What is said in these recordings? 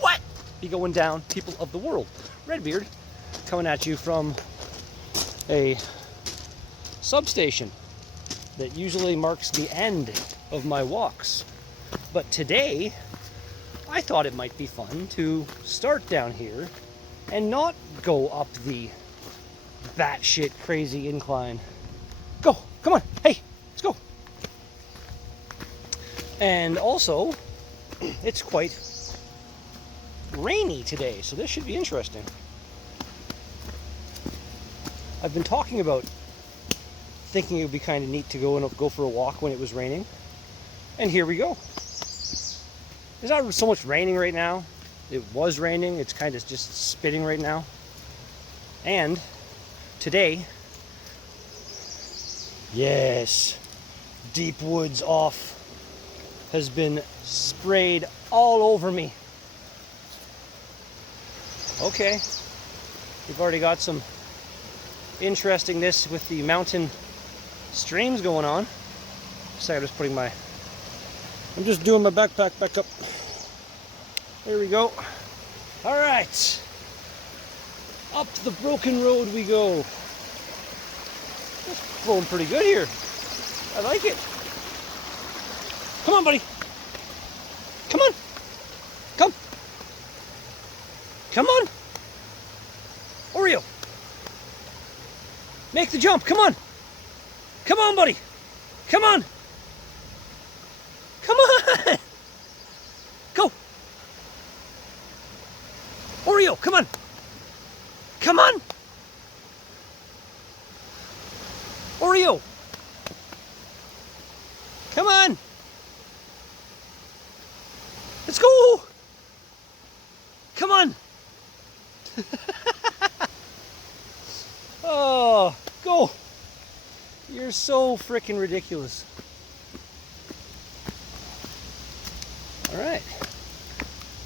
What? Be going down, people of the world. Redbeard coming at you from a substation that usually marks the end of my walks. But today, I thought it might be fun to start down here and not go up the batshit crazy incline. Go, come on, hey, let's go. And also, it's quite rainy today, so this should be interesting. I've been talking about thinking it would be kind of neat to go for a walk when it was raining, and here we go. It's not so much raining right now. It was raining. It's kind of just spitting right now. And today, yes, Deep Woods Off has been sprayed all over me. Okay, we've already got some interestingness with the mountain streams going on. So I'm just doing my backpack back up. There we go. All right, up the broken road we go. It's flowing pretty good here. I like it. Come on, buddy. Come on. Come. Come on. Oreo. Make the jump. Come on. Come on, buddy. Come on. Come on. Go. Oreo, come on. Come on. Oreo. Come on. Let's go. Come on. Oh, go. You're so freaking ridiculous. All right.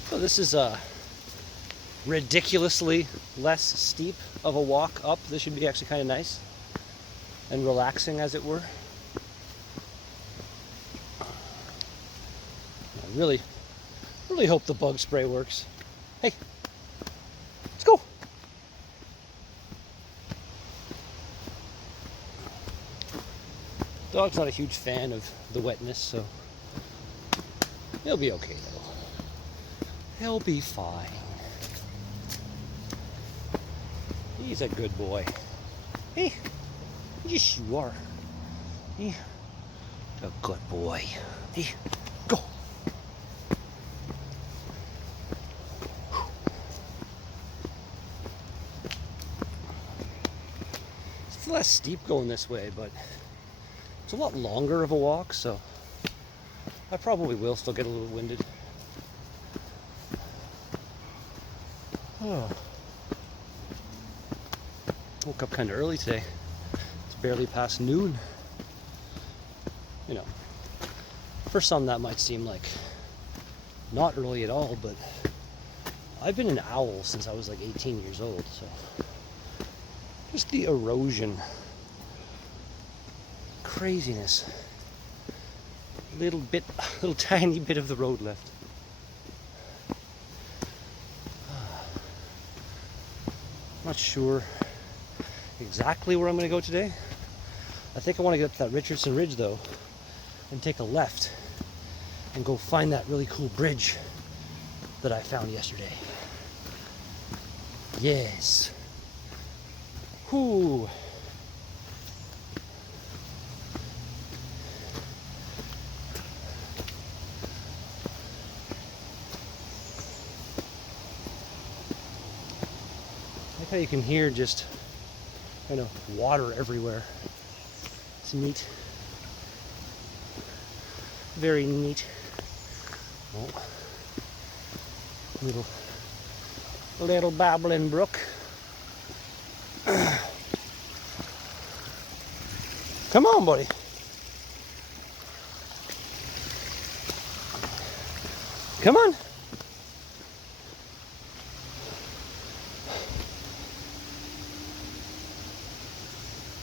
So this is ridiculously less steep of a walk up. This should be actually kind of nice and relaxing, as it were. I really hope the bug spray works. Hey, let's go. Dog's not a huge fan of the wetness, so he'll be okay though. He'll be fine. He's a good boy. Hey, yes you are. Hey, a good boy. Hey, go. It's less steep going this way, but it's a lot longer of a walk, so I probably will still get a little winded. Oh. Woke up kind of early today. It's barely past noon. You know, for some that might seem like not early at all, but I've been an owl since I was like 18 years old, so just the erosion, craziness, little tiny bit of the road left. Not sure exactly where I'm going to go today. I think I want to get up to that Richardson Ridge though and take a left and go find that really cool bridge that I found yesterday. Yes. Whoo. How you can hear just kind of water everywhere. It's neat. Very neat. Oh. Little babbling brook. Come on, buddy. Come on.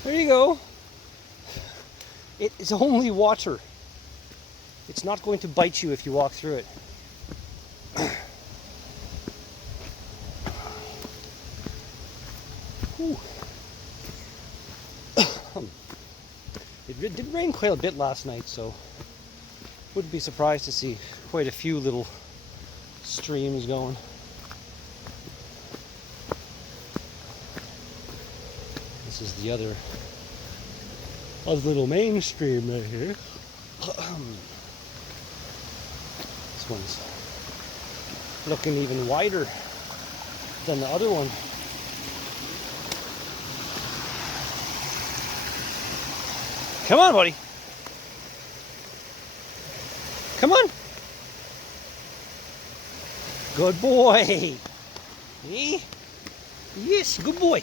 There you go. It is only water. It's not going to bite you if you walk through it. It did rain quite a bit last night, so wouldn't be surprised to see quite a few little streams going. This is the other little main stream right here. This one's looking even wider than the other one. Come on, buddy. Come on. Good boy. Eh? Yes, good boy.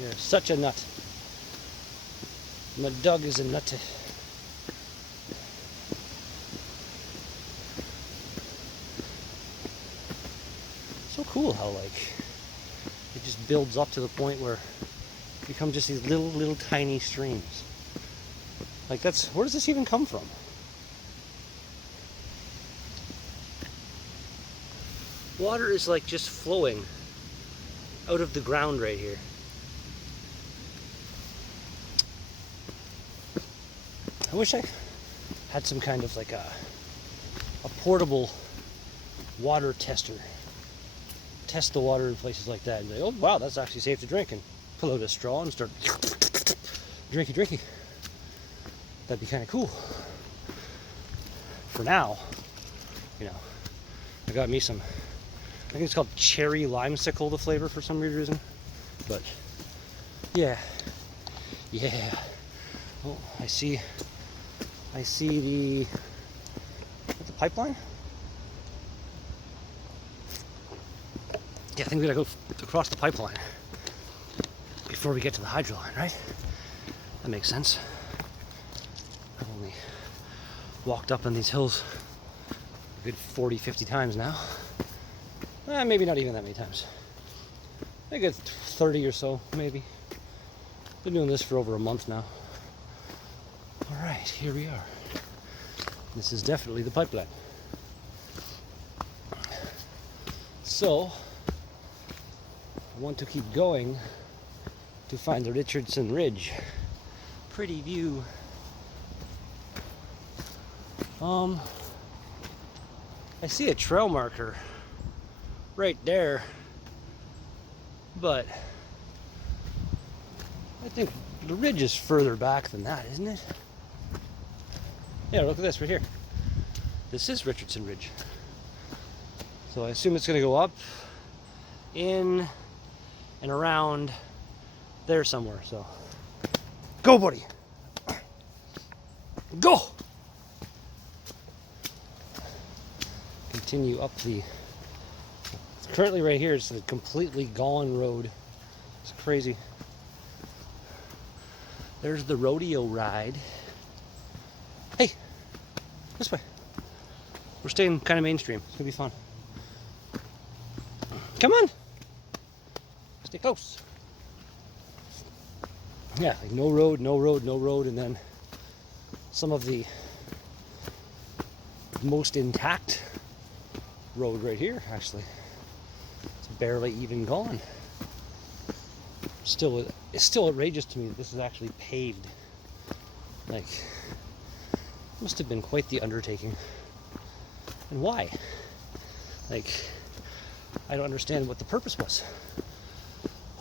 You're such a nut. My dog is a nut. So cool how like it just builds up to the point where it becomes just these little tiny streams. Like where does this even come from? Water is like just flowing out of the ground right here. I wish I had some kind of like a portable water tester. Test the water in places like that and say, oh wow, that's actually safe to drink, and pull out a straw and start drinky. That'd be kind of cool. For now, you know, I got me some, I think it's called cherry limesicle, the flavor, for some weird reason. But yeah. Oh, I see the pipeline. Yeah, I think we gotta go across the pipeline before we get to the hydro line, right? That makes sense. I've only walked up on these hills a good 40-50 times now. Maybe not even that many times. I think it's 30 or so, maybe. Been doing this for over a month now. All right, here we are. This is definitely the pipeline. So, I want to keep going to find the Richardson Ridge. Pretty view. I see a trail marker right there, but I think the ridge is further back than that, isn't it? Yeah, look at this right here. This is Richardson Ridge. So I assume it's going to go up, in, and around there somewhere. So, go, buddy. Go. Continue up the. It's currently right here. It's a completely gone road. It's crazy. There's the rodeo ride. Hey, this way. We're staying kind of mainstream. It's gonna be fun. Come on. Stay close. Yeah, like no road, and then some of the most intact road right here, actually. It's barely even gone. Still, it's still outrageous to me that this is actually paved. Like, must have been quite the undertaking. And why? Like, I don't understand what the purpose was.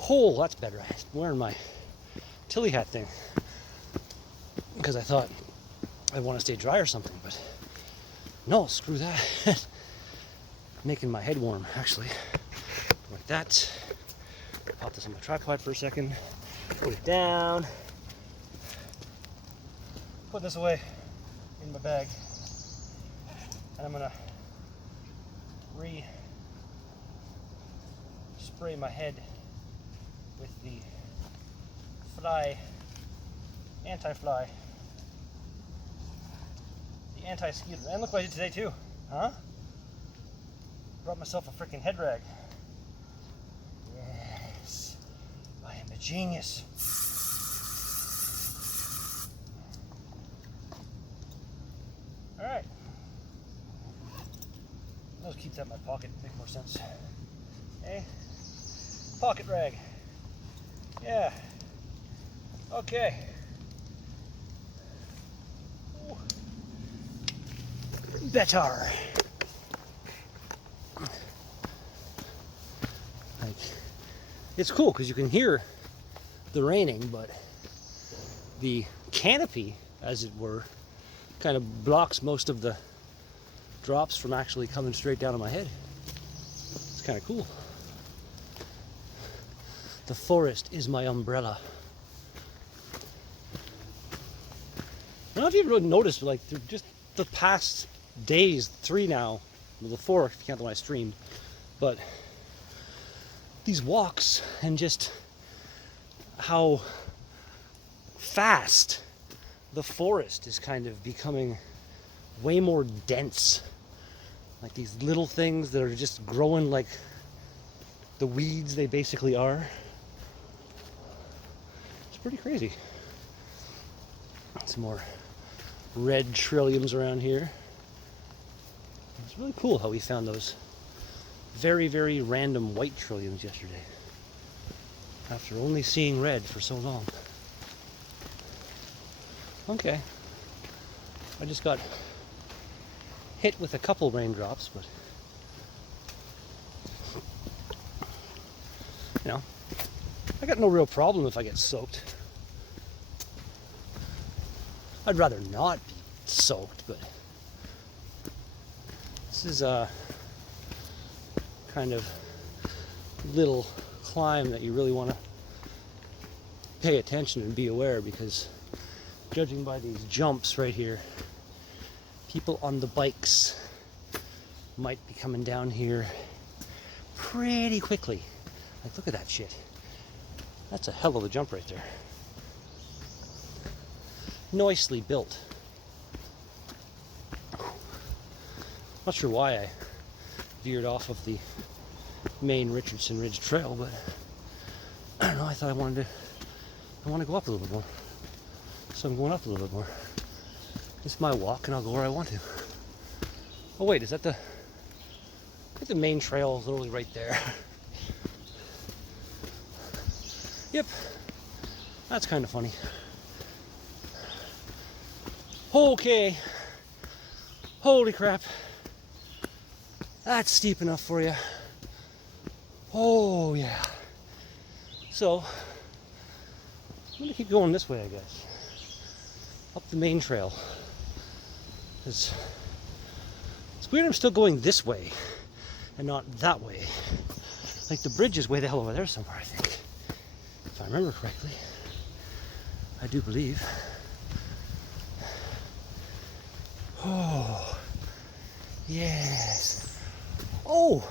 Oh, that's better. I'm wearing my Tilly hat thing because I thought I want to stay dry or something, but no, screw that. Making my head warm, actually. Like that. Pop this on my tripod for a second. Put it down. Put this away in my bag. And I'm gonna spray my head with the anti-fly, the anti-skeeter. And look what I did today too, huh? Brought myself a freaking head rag. Yes, I am a genius. All right. just keep that in my pocket, make more sense. Hey, pocket rag. Yeah. Okay. Ooh. Better. Like, it's cool because you can hear the raining, but the canopy, as it were, kind of blocks most of the drops from actually coming straight down on my head. It's kind of cool. The forest is my umbrella. I don't know if you've really noticed, like, just the past days, 3 now, well, the 4 if you count the one I streamed, but these walks and just how fast the forest is kind of becoming way more dense. Like these little things that are just growing like the weeds they basically are. It's pretty crazy. Some more red trilliums around here. It's really cool how we found those very, very random white trilliums yesterday, after only seeing red for so long. Okay. I just got hit with a couple raindrops, but you know, I got no real problem if I get soaked. I'd rather not be soaked, but this is a kind of little climb that you really want to pay attention and be aware, because judging by these jumps right here, people on the bikes might be coming down here pretty quickly. Like, look at that shit. That's a hell of a jump right there. Nicely built. Not sure why I veered off of the main Richardson Ridge trail, but I don't know, I thought I want to go up a little bit more. So I'm going up a little bit more. It's my walk and I'll go where I want to. Oh wait, is that I think the main trail is literally right there. Yep. That's kind of funny. Okay. Holy crap. That's steep enough for you. Oh yeah. So, I'm gonna keep going this way, I guess. Up the main trail. It's weird I'm still going this way and not that way. Like, the bridge is way the hell over there somewhere, I think. If I remember correctly. I do believe. Oh, yes. Oh,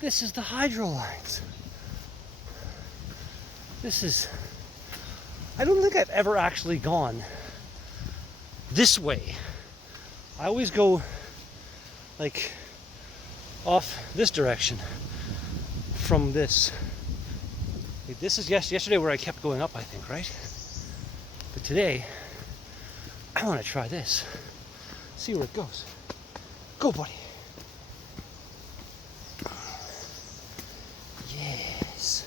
this is the hydro lines. This is, I don't think I've ever actually gone this way. I always go like off this direction from this. Like, this is yesterday where I kept going up, I think, right? But today, I want to try this. See where it goes. Go, buddy. Yes.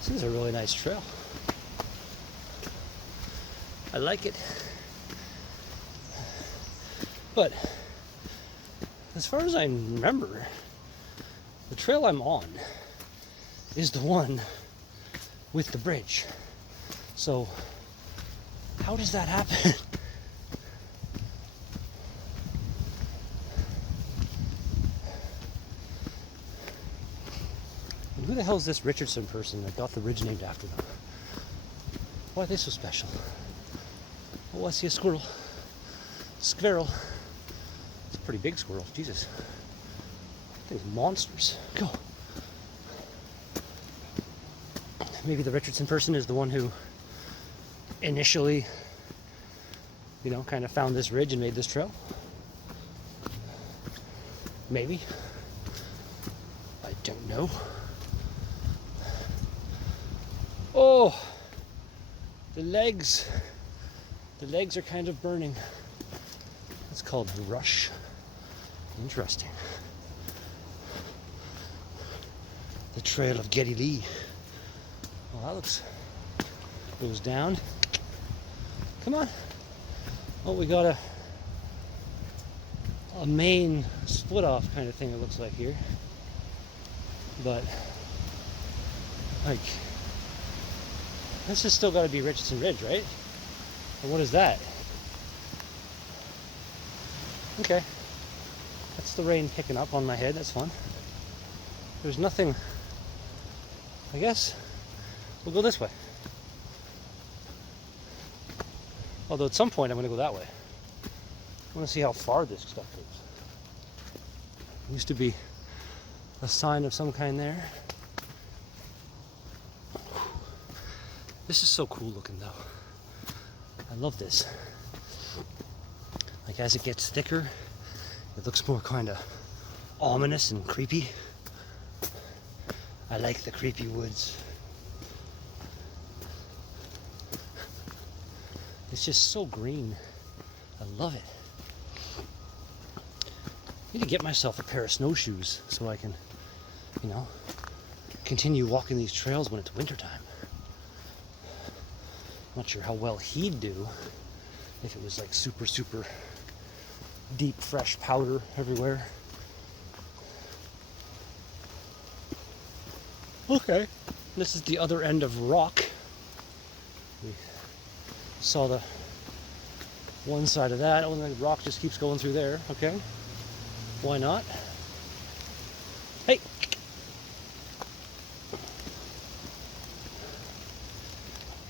This is a really nice trail. I like it. But as far as I remember, the trail I'm on is the one with the bridge. So how does that happen? And who the hell is this Richardson person that got the ridge named after them? Why are they so special? Oh, I see a squirrel. Squirrel. It's a pretty big squirrel. Jesus. These monsters. Go. Maybe the Richardson person is the one who initially, you know, kind of found this ridge and made this trail. Maybe. I don't know. Oh, the legs The legs are kind of burning. It's called rush. Interesting. The Trail of Geddy Lee. Well, that goes down. Come on. Oh, we got a main split off kind of thing, it looks like here. But like, this has still got to be Richardson Ridge, right? And what is that? Okay. That's the rain picking up on my head. That's fun. There's nothing. I guess we'll go this way. Although at some point I'm going to go that way. I want to see how far this stuff goes. Used to be a sign of some kind there. This is so cool looking though. I love this. Like as it gets thicker, it looks more kind of ominous and creepy. I like the creepy woods. It's just so green. I love it. I need to get myself a pair of snowshoes so I can, continue walking these trails when it's wintertime. Not sure how well he'd do if it was like super, super deep, fresh powder everywhere. Okay, this is the other end of rock. We saw the one side of that. Oh, and the rock just keeps going through there. Okay, why not? Hey!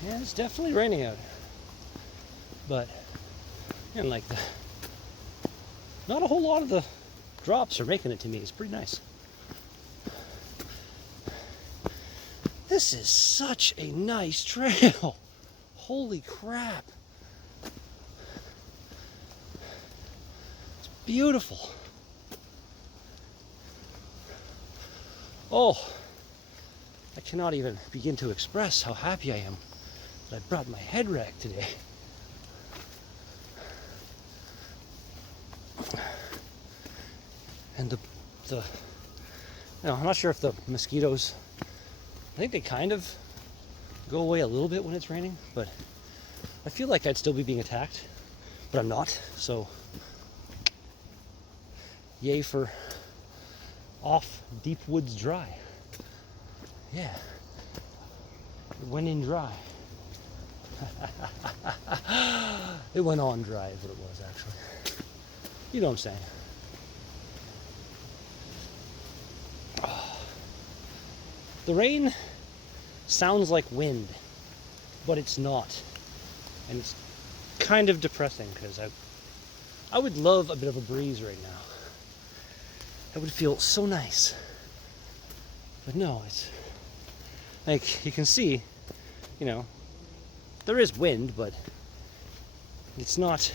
Yeah, it's definitely raining out. But, and like not a whole lot of the drops are making it to me. It's pretty nice. This is such a nice trail. Holy crap. It's beautiful. Oh, I cannot even begin to express how happy I am that I brought my head rag today. And I'm not sure if the mosquitoes, I think they kind of go away a little bit when it's raining, but I feel like I'd still be being attacked, but I'm not, so yay for off deep woods dry. Yeah, it went in dry. It went on dry is what it was actually. You know what I'm saying. The rain sounds like wind, but it's not. And it's kind of depressing because I would love a bit of a breeze right now. That would feel so nice. But no, it's like you can see, there is wind, but it's not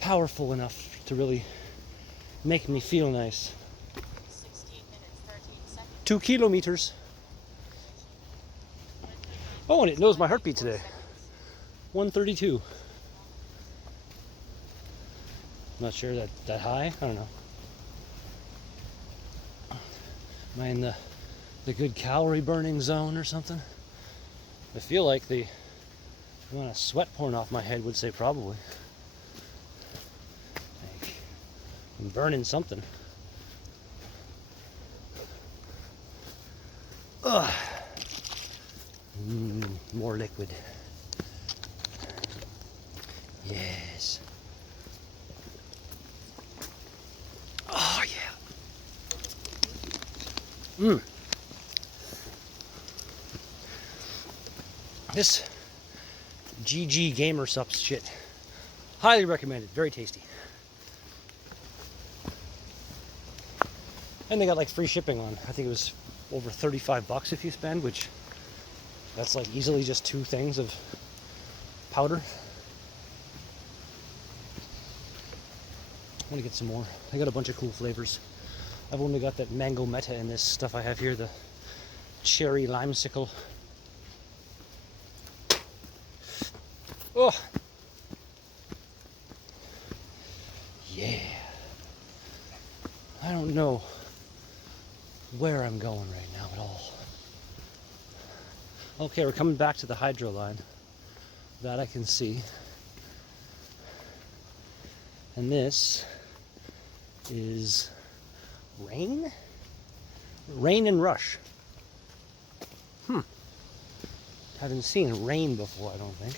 powerful enough to really make me feel nice. 16 minutes, 13 seconds. 2 kilometers. Oh, and it knows my heartbeat today. 132. Not sure that high. I don't know. Am I in the good calorie burning zone or something? I feel like the amount of sweat pouring off my head would say probably. Like, I'm burning something. Ugh. More liquid. Yes. Oh yeah. This GG Gamer Subs shit. Highly recommended. Very tasty. And they got like free shipping on. I think it was over $35 if you spend, which that's like easily just 2 things of powder. I want to get some more. They got a bunch of cool flavors. I've only got that mango meta in this stuff I have here, the cherry limesicle. Oh, yeah. I don't know where I'm going right now at all. Okay, we're coming back to the hydro line. That I can see. And this is rain? Rain and Rush. Haven't seen rain before, I don't think.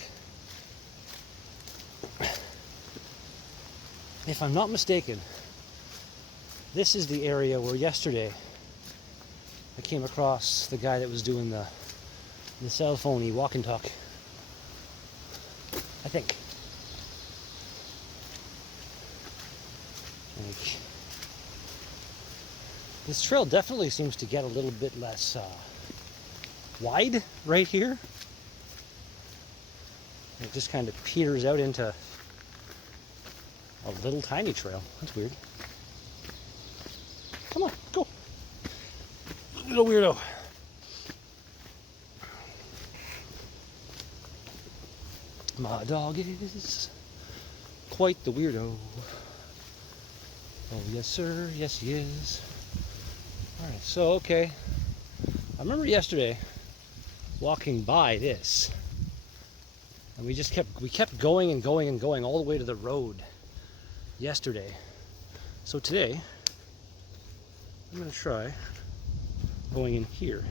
If I'm not mistaken, this is the area where yesterday I came across the guy that was doing the cell phone-y walk and talk. I think. Like, this trail definitely seems to get a little bit less wide right here. It just kind of peters out into a little tiny trail. That's weird. Come on, go. Little weirdo. My dog is quite the weirdo. Oh, yes, sir. Yes, he is. All right, so, okay. I remember yesterday walking by this, and we kept going and going and going all the way to the road yesterday. So today, I'm going to try going in here.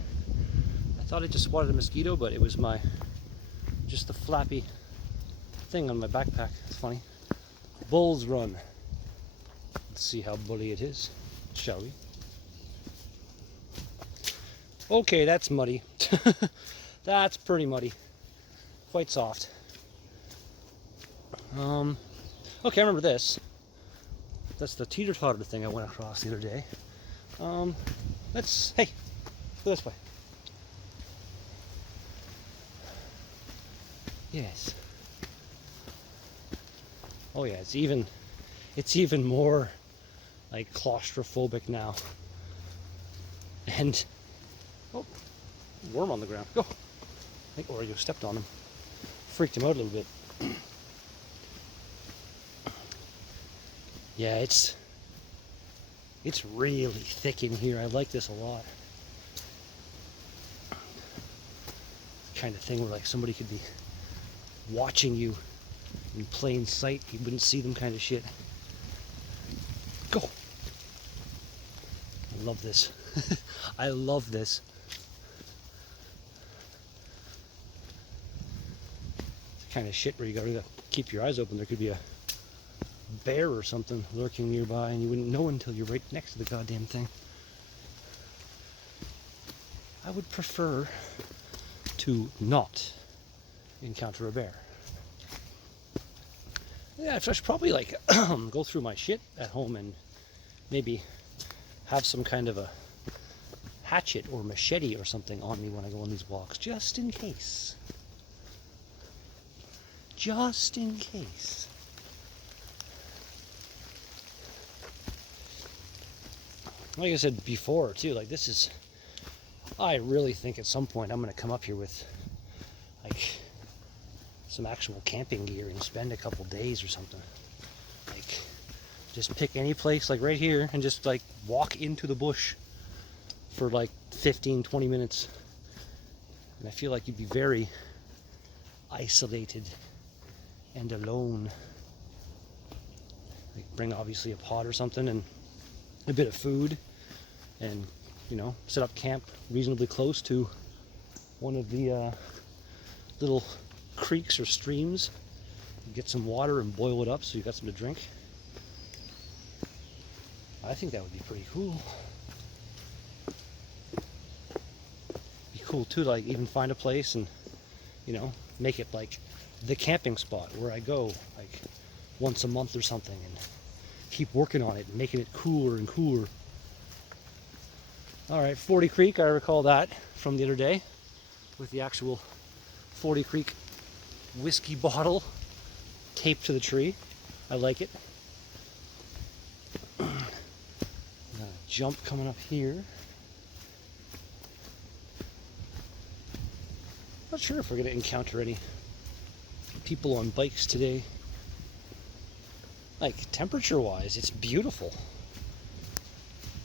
I thought I just spotted a mosquito, but it was just the flappy thing on my backpack. It's funny. Bull's Run. Let's see how bully it is, shall we? Okay, that's muddy. That's pretty muddy. Quite soft. Okay, I remember this. That's the teeter-totter thing I went across the other day. Hey, go this way. Yes. Oh yeah, it's even more like claustrophobic now. And oh, worm on the ground. Go. I think Oreo stepped on him. Freaked him out a little bit. Yeah, it's really thick in here. I like this a lot. Kind of thing where like somebody could be watching you in plain sight. You wouldn't see them, kind of shit. Go. I love this. I love this. It's kind of shit where you gotta keep your eyes open. There could be a bear or something lurking nearby and you wouldn't know until you're right next to the goddamn thing. I would prefer to not encounter a bear. Yeah, I should probably like go through my shit at home and maybe have some kind of a hatchet or machete or something on me when I go on these walks, just in case. Just in case. Like I said before too, like this is, I really think at some point I'm going to come up here with like some actual camping gear and spend a couple days or something. Like just pick any place like right here and just like walk into the bush for like 15-20 minutes. And I feel like you'd be very isolated and alone. Like bring obviously a pot or something and a bit of food, and you know, set up camp reasonably close to one of the little creeks or streams. Get some water and boil it up so you got some to drink. I think that would be pretty cool. Be cool too to like even find a place and, you know, make it like the camping spot where I go like once a month or something and keep working on it and making it cooler and cooler. All right, 40 Creek, I recall that from the other day with the actual 40 Creek whiskey bottle taped to the tree. I like it. Jump coming up here. Not sure if we're going to encounter any people on bikes today. Like temperature-wise, it's beautiful.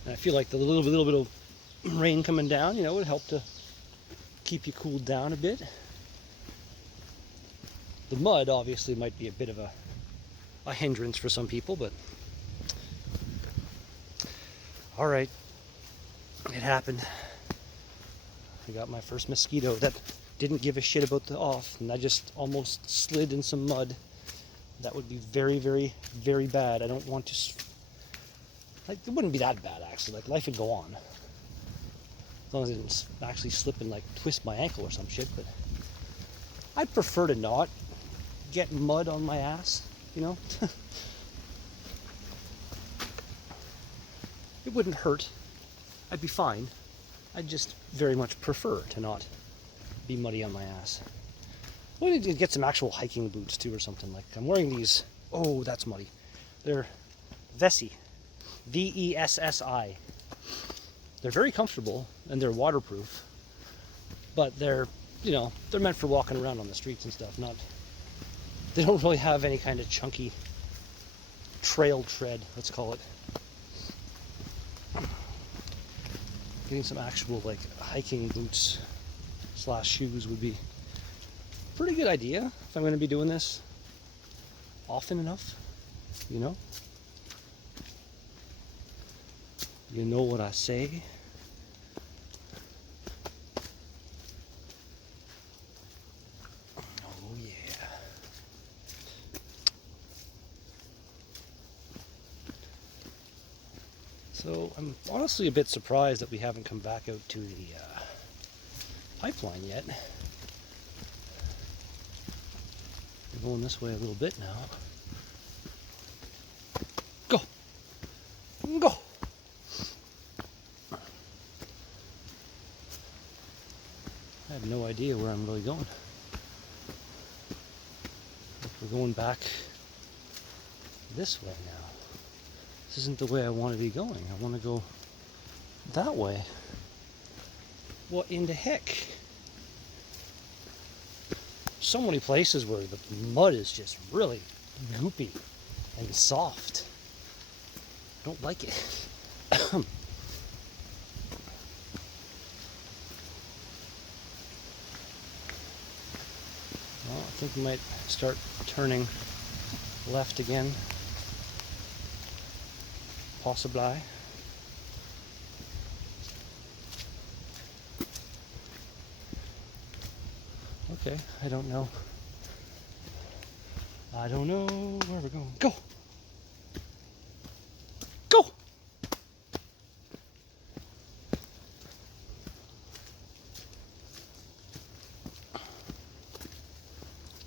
And I feel like the little bit of rain coming down, would help to keep you cooled down a bit. The mud obviously might be a bit of a hindrance for some people, but all right, it happened. I got my first mosquito that didn't give a shit about the off, and I just almost slid in some mud. That would be very, very, very bad. I don't want to, it wouldn't be that bad actually, like life would go on. As long as I didn't actually slip and like twist my ankle or some shit, but I'd prefer to not get mud on my ass, It wouldn't hurt. I'd be fine. I'd just very much prefer to not be muddy on my ass. We need to get some actual hiking boots too or something. Like I'm wearing these, oh that's muddy. They're Vessi, Vessi. They're very comfortable and they're waterproof, but they're meant for walking around on the streets and stuff. They don't really have any kind of chunky trail tread, let's call it. Getting some actual like hiking boots / shoes would be a pretty good idea if I'm going to be doing this often enough, You know what I say? Oh yeah. So I'm honestly a bit surprised that we haven't come back out to the pipeline yet. We're going this way a little bit now. Go! Go! I have no idea where I'm really going. We're going back this way now. This isn't the way I want to be going. I want to go that way. What in the heck? So many places where the mud is just really goopy and soft. I don't like it. Well, I think we might start turning left again. Possibly. Okay, I don't know. I don't know where we're going. Go! Go!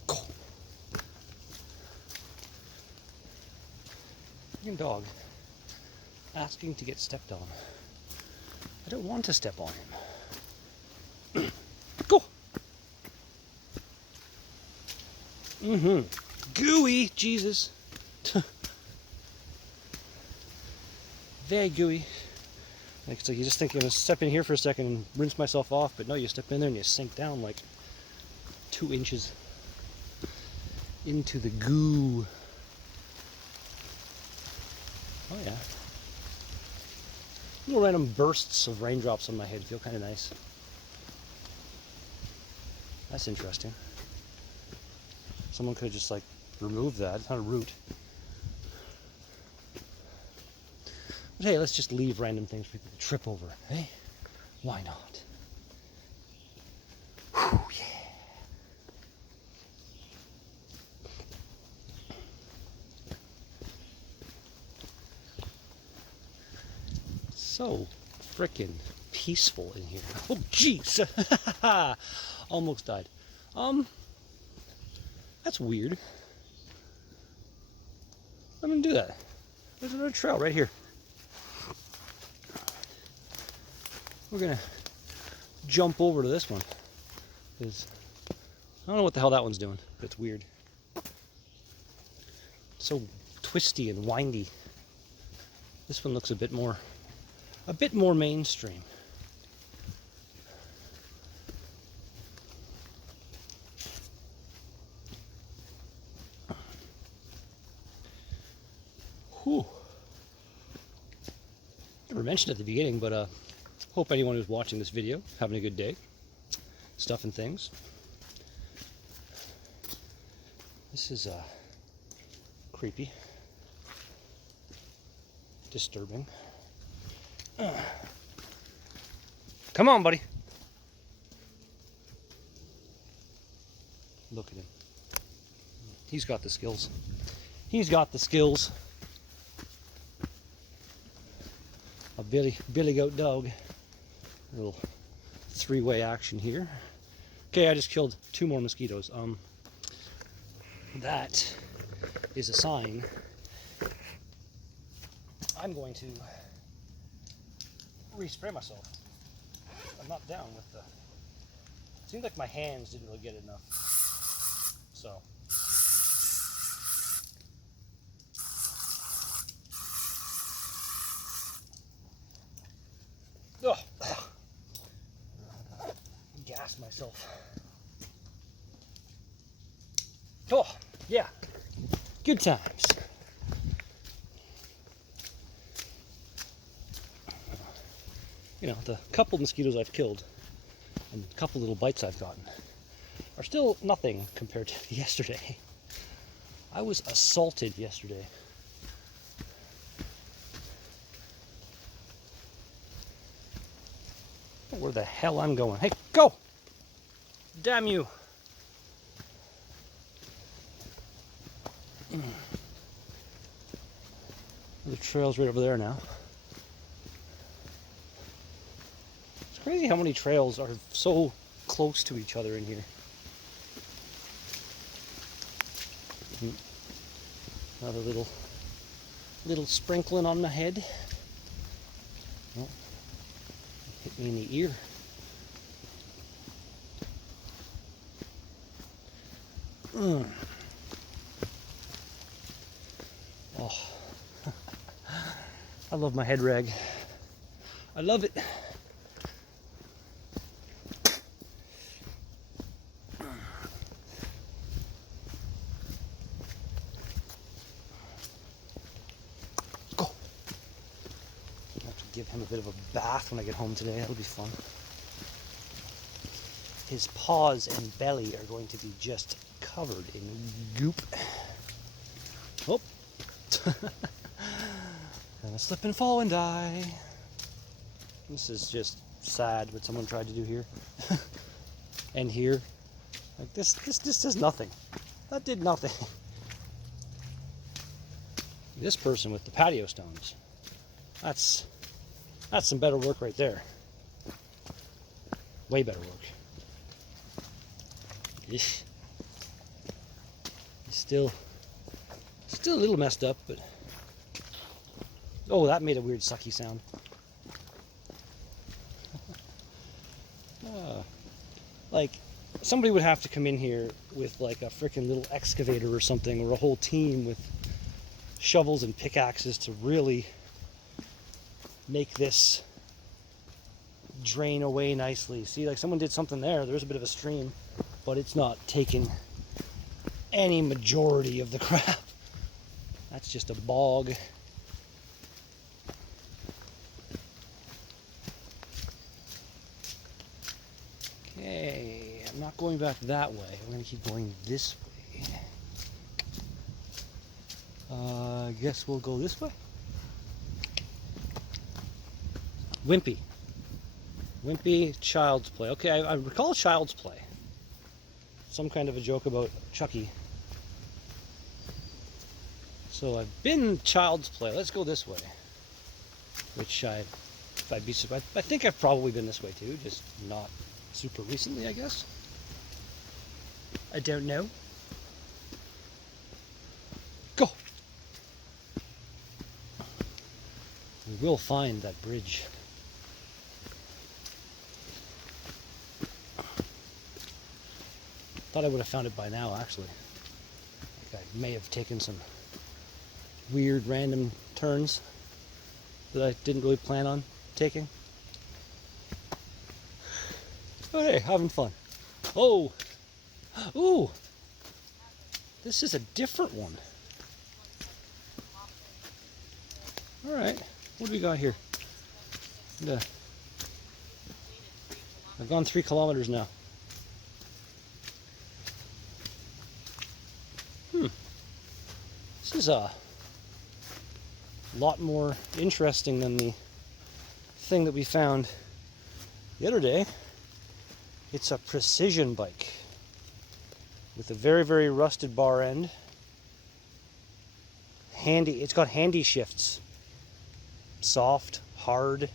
Go! Freaking dog. Asking to get stepped on. I don't want to step on him. Go! Mm-hmm. Gooey, Jesus. Very gooey. Like, so you just think I'm gonna step in here for a second and rinse myself off, but no, you step in there and you sink down like 2 inches into the goo. Oh yeah. Little random bursts of raindrops on my head feel kind of nice. That's interesting. Someone could just like remove that. It's not a root. But hey, let's just leave random things for people to trip over. Hey, why not? Whew, yeah. So frickin' peaceful in here. Oh jeez. Almost died. That's weird. I'm gonna do that. There's another trail right here. We're gonna jump over to this one, because I don't know what the hell that one's doing, but it's weird. So twisty and windy. This one looks a bit more mainstream. Whew. Never mentioned at the beginning, but hope anyone who's watching this video having a good day. Stuff and things. This is creepy, disturbing. Come on, buddy. Look at him. He's got the skills. He's got the skills. A billy goat dog. A little three-way action here. Okay, I just killed 2 more mosquitoes. That is a sign. I'm going to respray myself. I'm not down with the... It seems like my hands didn't really get enough. So... Oh, gas myself. Oh, yeah, good times. You know, the couple mosquitoes I've killed and a couple little bites I've gotten are still nothing compared to yesterday. I was assaulted yesterday. Where the hell I'm going? Hey, go! Damn you! The trail's right over there now. It's crazy how many trails are so close to each other in here. Another little sprinkling on my head. Oh. Hit me in the ear. Oh, I love my head rag. I love it. Go. I have to give him a bit of a bath when I get home today. That'll be fun. His paws and belly are going to be just covered in goop. Oh. Gonna slip and fall and die. This is just sad what someone tried to do here. And here. Like this does nothing. That did nothing. This person with the patio stones. That's some better work right there. Way better work. He's still a little messed up, but oh, that made a weird sucky sound. Like somebody would have to come in here with like a freaking little excavator or something, or a whole team with shovels and pickaxes to really make this drain away nicely. See, like someone did something there. There's a bit of a stream, but it's not taking any majority of the crap. That's just a bog. Okay, I'm not going back that way. I'm going to keep going this way. I guess we'll go this way. Wimpy. Wimpy, Child's Play. Okay, I recall Child's Play. Some kind of a joke about Chucky. So I've been Child's Play. Let's go this way. Which I'd be surprised. I think I've probably been this way too, just not super recently, I guess. I don't know. Go! We will find that bridge. Thought I would have found it by now, actually. Like I may have taken some weird random turns that I didn't really plan on taking. But hey, having fun. Oh! Ooh! This is a different one. All right. What do we got here? I've gone 3 kilometers now. This is a lot more interesting than the thing that we found the other day. It's a precision bike with a very, very rusted bar end. Handy, it's got handy shifts. Soft, hard,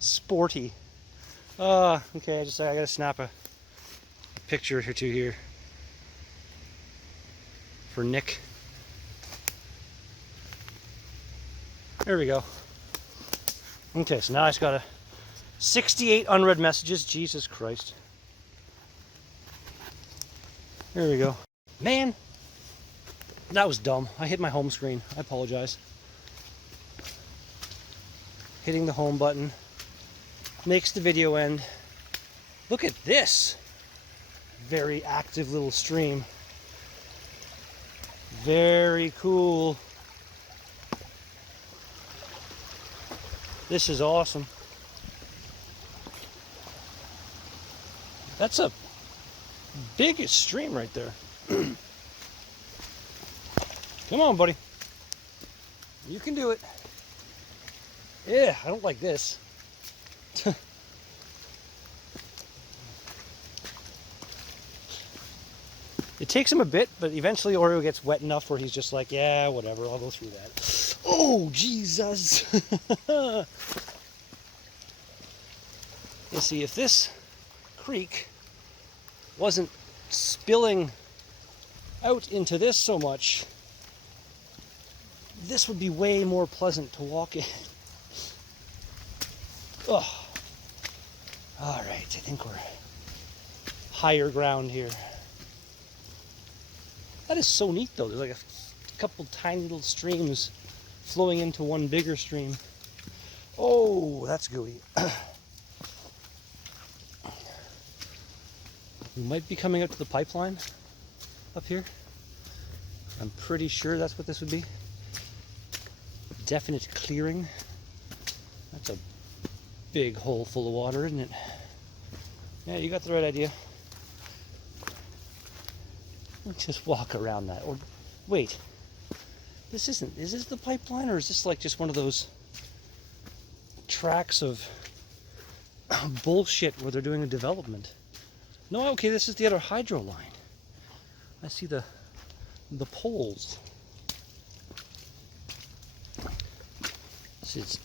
sporty. Okay, I gotta snap a picture or two here for Nick. There we go. Okay, so now I just got 68 unread messages. Jesus Christ. There we go. Man, that was dumb. I hit my home screen. I apologize. Hitting the home button makes the video end. Look at this. Very active little stream. Very cool. This is awesome. That's a big stream right there. Come on, buddy. You can do it. Yeah, I don't like this. It takes him a bit, but eventually Oreo gets wet enough where he's just like, yeah, whatever, I'll go through that. Oh, Jesus. You see, if this creek wasn't spilling out into this so much, this would be way more pleasant to walk in. Oh. All right, I think we're higher ground here. That is so neat, though. There's like a couple tiny little streams flowing into one bigger stream. Oh, that's gooey. We might be coming up to the pipeline up here. I'm pretty sure that's what this would be. Definite clearing. That's a big hole full of water, isn't it? Yeah, you got the right idea. Let's just walk around that. Or wait, this isn't. Is this the pipeline, or is this like just one of those tracks of bullshit where they're doing a development? No, okay, this is the other hydro line. I see the poles. This is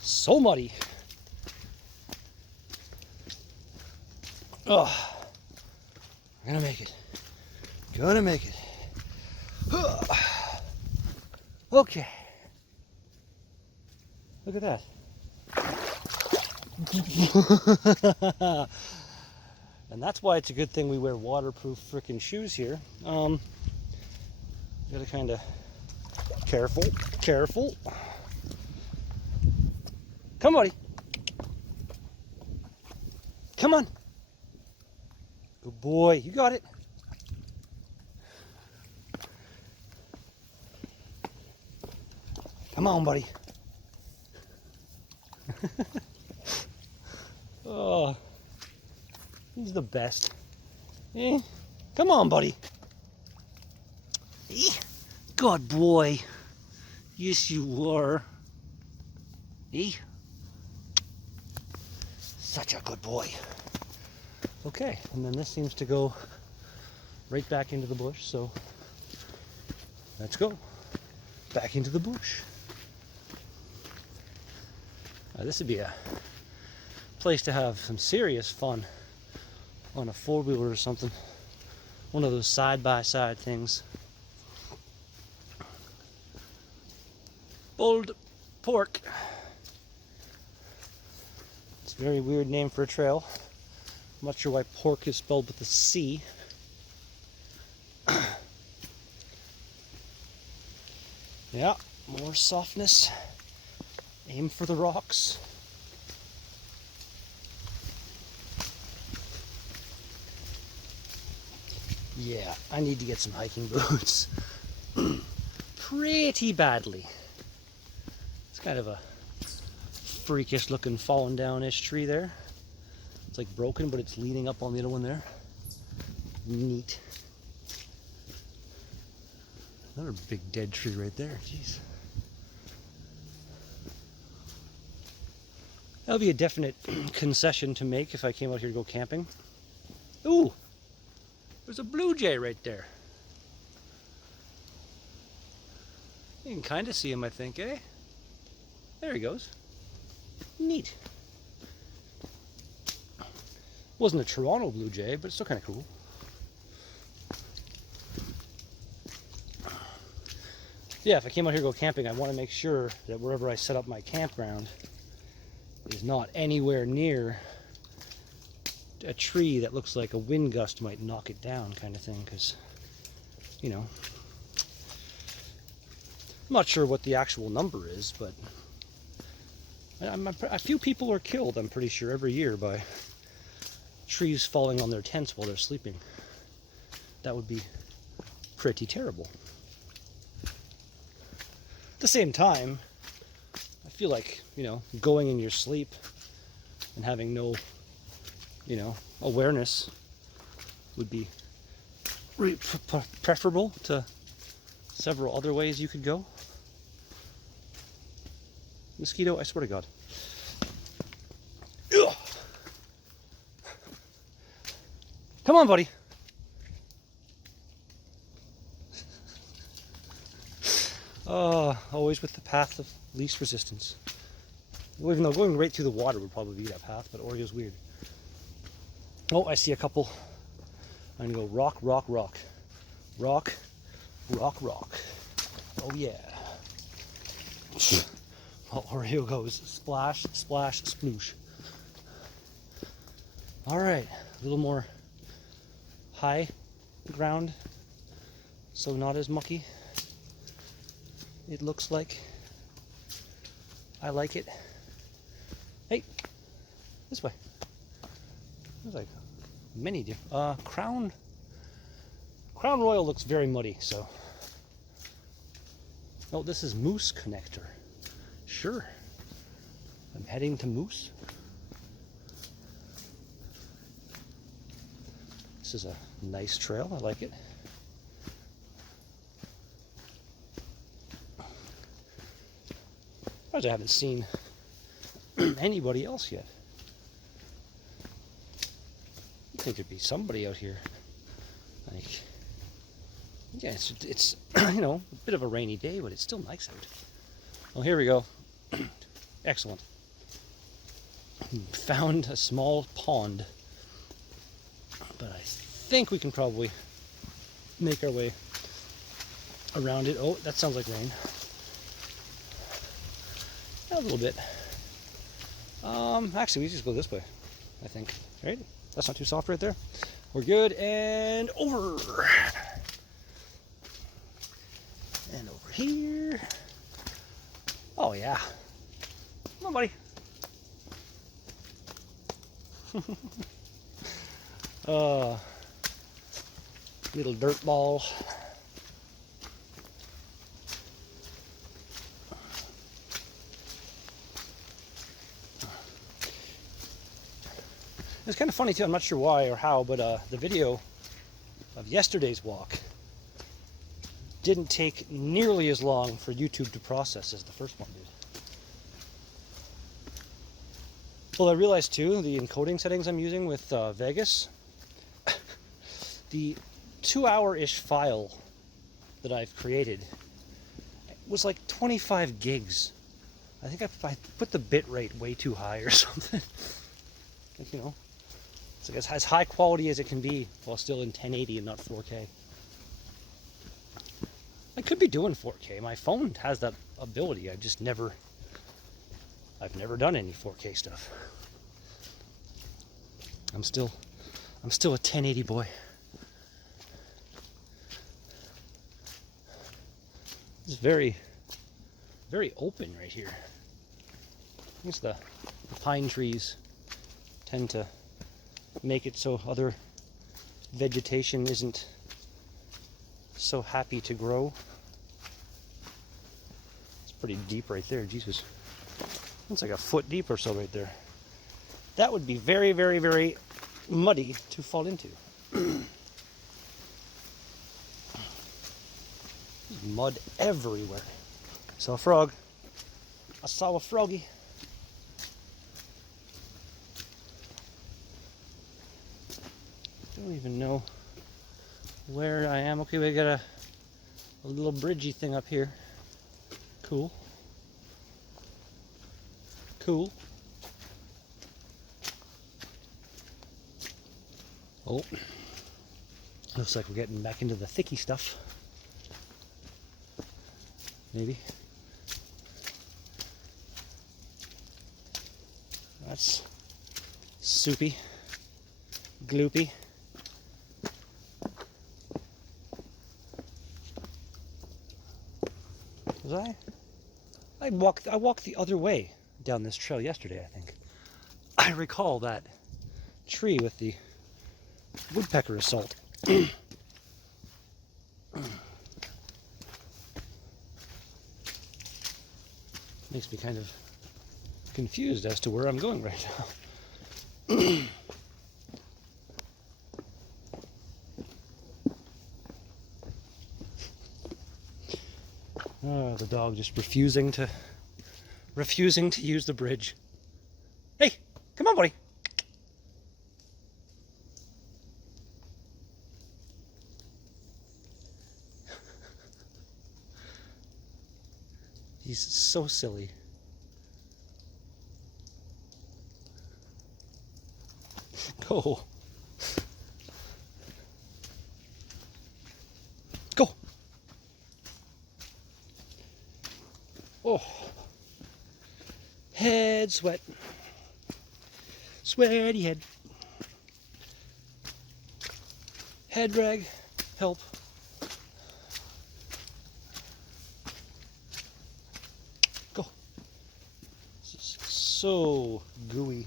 so muddy. Oh, I'm gonna make it. Gonna make it. Okay. Look at that. And that's why it's a good thing we wear waterproof frickin' shoes here. Gotta kind of careful. Come, buddy. Come on. Good boy. You got it. Come on, buddy. Oh, he's the best. Eh? Come on, buddy. Eh? Good boy. Yes, you are. Eh? Such a good boy. Okay, and then this seems to go right back into the bush, so let's go back into the bush. This would be a place to have some serious fun on a four-wheeler or something. One of those side-by-side things. Pulled pork. It's a very weird name for a trail. I'm not sure why pork is spelled with a C. Yeah, more softness. Aim for the rocks. Yeah, I need to get some hiking boots. pretty badly. It's kind of a freakish looking fallen down-ish tree there. It's like broken, but it's leaning up on the other one there. Neat. Another big dead tree right there. Jeez. That would be a definite concession to make if I came out here to go camping. Ooh! There's a blue jay right there. You can kind of see him, I think, eh? There he goes. Neat. Wasn't a Toronto blue jay, but it's still kind of cool. Yeah, if I came out here to go camping, I want to make sure that wherever I set up my campground is not anywhere near a tree that looks like a wind gust might knock it down, kind of thing, because, you know, I'm not sure what the actual number is, but a few people are killed, I'm pretty sure, every year by trees falling on their tents while they're sleeping. That would be pretty terrible. At the same time, I feel like, you know, going in your sleep and having no, you know, awareness would be preferable to several other ways you could go. Mosquito, I swear to God. Ugh. Come on, buddy. Always with the path of least resistance. Even though going right through the water would probably be that path, but Oreo's weird. Oh, I see a couple. I'm gonna go rock, rock, rock. Rock, rock, rock. Oh yeah. Well, Oreo goes splash, splash, sploosh. Alright, a little more high ground, so not as mucky. It looks like. I like it. Hey, this way. There's like many different. Crown Royal looks very muddy, so. Oh, this is Moose Connector. Sure. I'm heading to Moose. This is a nice trail. I like it. I haven't seen anybody else yet. I think there'd be somebody out here. Like, yeah, it's you know, a bit of a rainy day, but it's still nice out. Well, here we go. Excellent. Found a small pond, but I think we can probably make our way around it. Oh, that sounds like rain. A little bit. Actually, we just go this way, I think. Right? That's not too soft right there. We're good. And over. And over here. Oh, yeah. Come on, buddy. Little dirt ball. It's kind of funny too, I'm not sure why or how, but the video of yesterday's walk didn't take nearly as long for YouTube to process as the first one did. Well, I realized too, the encoding settings I'm using with Vegas, the 2-hour-ish file that I've created was like 25 gigs. I think I put the bit rate way too high or something. Like, you know. It's like as high quality as it can be while still in 1080 and not 4K. I could be doing 4K. My phone has that ability. I've never done any 4K stuff. I'm still a 1080 boy. It's very, very open right here. I guess the pine trees tend to make it so other vegetation isn't so happy to grow. pretty deep right there. Jesus. It's like a foot deep or so right there. That would be very, very, very muddy to fall into. Mud everywhere. Saw a frog. I saw a froggy. Don't even know where I am. Okay, we got a little bridgey thing up here. Cool. Cool. Oh. Looks like we're getting back into the thicky stuff. Maybe. That's soupy. Gloopy. Was I walked the other way down this trail yesterday, I think. I recall that tree with the woodpecker assault. Makes me kind of confused as to where I'm going right now. Oh, the dog just refusing to use the bridge. Hey, come on, buddy. He's so silly. Go. Go. Oh. Head sweat. Sweaty head. Head drag. Help. Go. This is so gooey.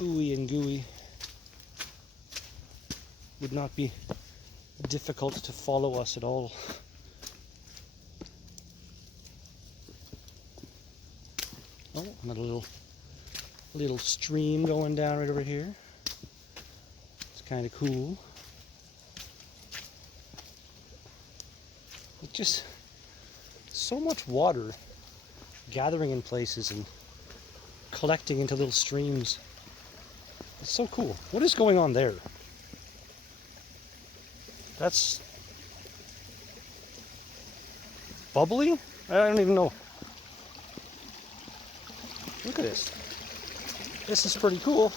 Ooey and gooey. Would not be difficult to follow us at all. Oh, another little stream going down right over here. It's kind of cool. It's just so much water gathering in places and collecting into little streams. It's so cool. What is going on there? That's bubbly? I don't even know. Look at this. This is pretty cool.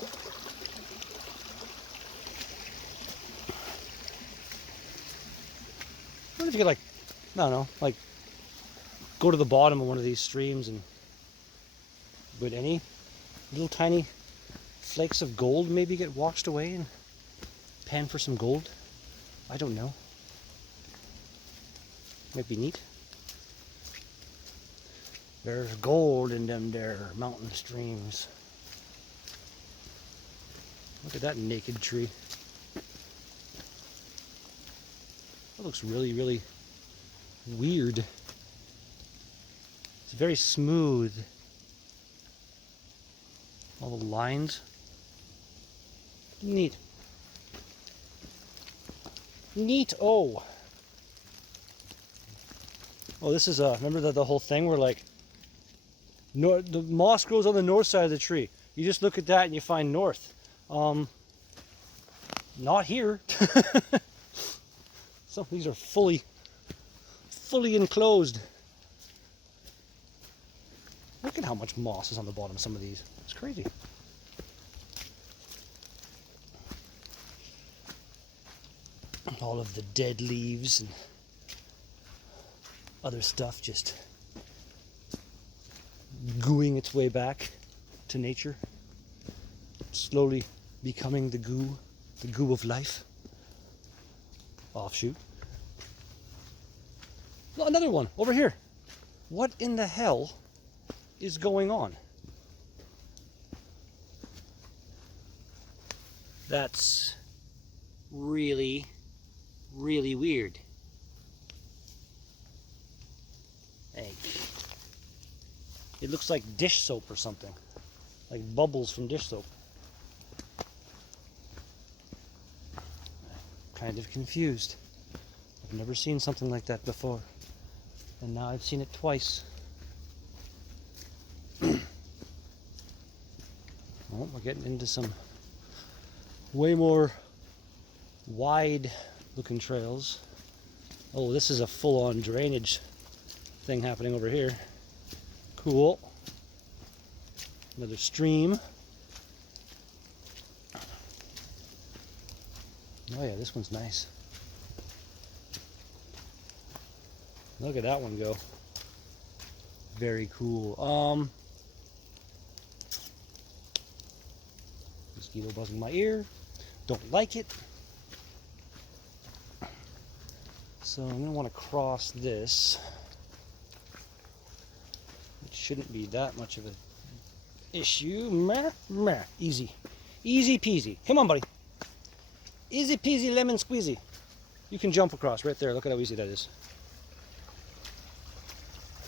I wonder if you could, like, I don't know, like, go to the bottom of one of these streams and would any little tiny flakes of gold maybe get washed away and pan for some gold? I don't know. Might be neat. There's gold in them there mountain streams. Look at that naked tree. That looks really, really weird. It's very smooth. All the lines. Neat. Neat. Oh, this is remember the whole thing where, like, the moss grows on the north side of the tree. You just look at that and you find north. Not here. Some of these are fully enclosed. Look at how much moss is on the bottom of some of these. It's crazy. All of the dead leaves and other stuff just gooing its way back to nature, slowly becoming the goo of life. Offshoot. Oh, another one over here. What in the hell is going on? That's really, really weird. Hey. It looks like dish soap or something. Like bubbles from dish soap. I'm kind of confused. I've never seen something like that before. And now I've seen it twice. Oh, we're getting into some way more wide looking trails. Oh, this is a full-on drainage thing happening over here. Cool. Another stream. Oh yeah, this one's nice. Look at that one go. Very cool. Mosquito buzzing my ear. Don't like it. So I'm going to want to cross this. It shouldn't be that much of an issue. Meh. Easy. Easy peasy. Come on, buddy. Easy peasy lemon squeezy. You can jump across right there. Look at how easy that is.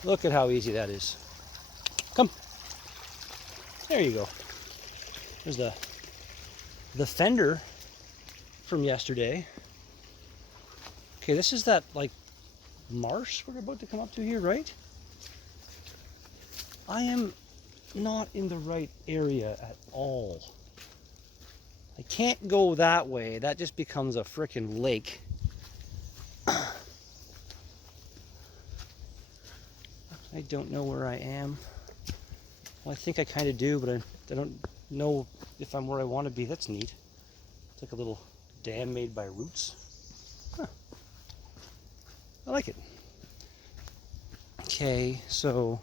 Look at how easy that is. Come. There you go. There's the fender from yesterday. Okay, this is that like marsh we're about to come up to here, right? I am not in the right area at all. I can't go that way. That just becomes a frickin' lake. I don't know where I am. Well, I think I kind of do, but I don't know if I'm where I want to be. That's neat. It's like a little dam made by roots. Huh. I like it. Okay, so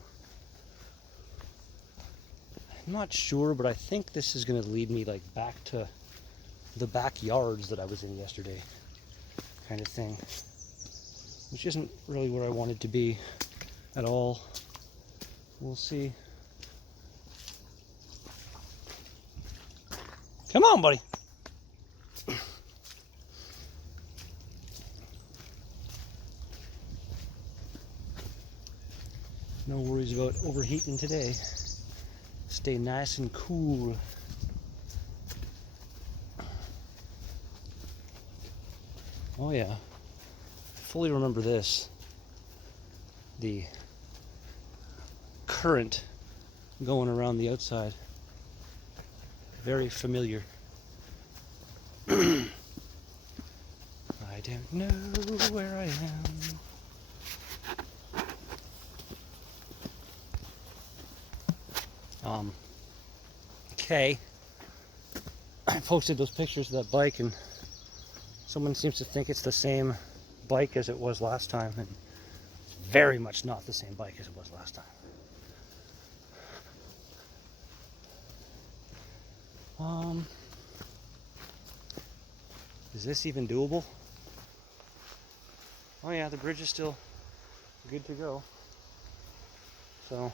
I'm not sure, but I think this is going to lead me like back to the backyards that I was in yesterday, kind of thing, which isn't really where I wanted to be at all. We'll see. Come on, buddy. No worries about overheating today. Stay nice and cool. Oh yeah, fully remember this. The current going around the outside. Very familiar. I don't know where I am. Okay. I posted those pictures of that bike and someone seems to think it's the same bike as it was last time, and it's very much not the same bike as it was last time. Is this even doable? Oh yeah, the bridge is still good to go. So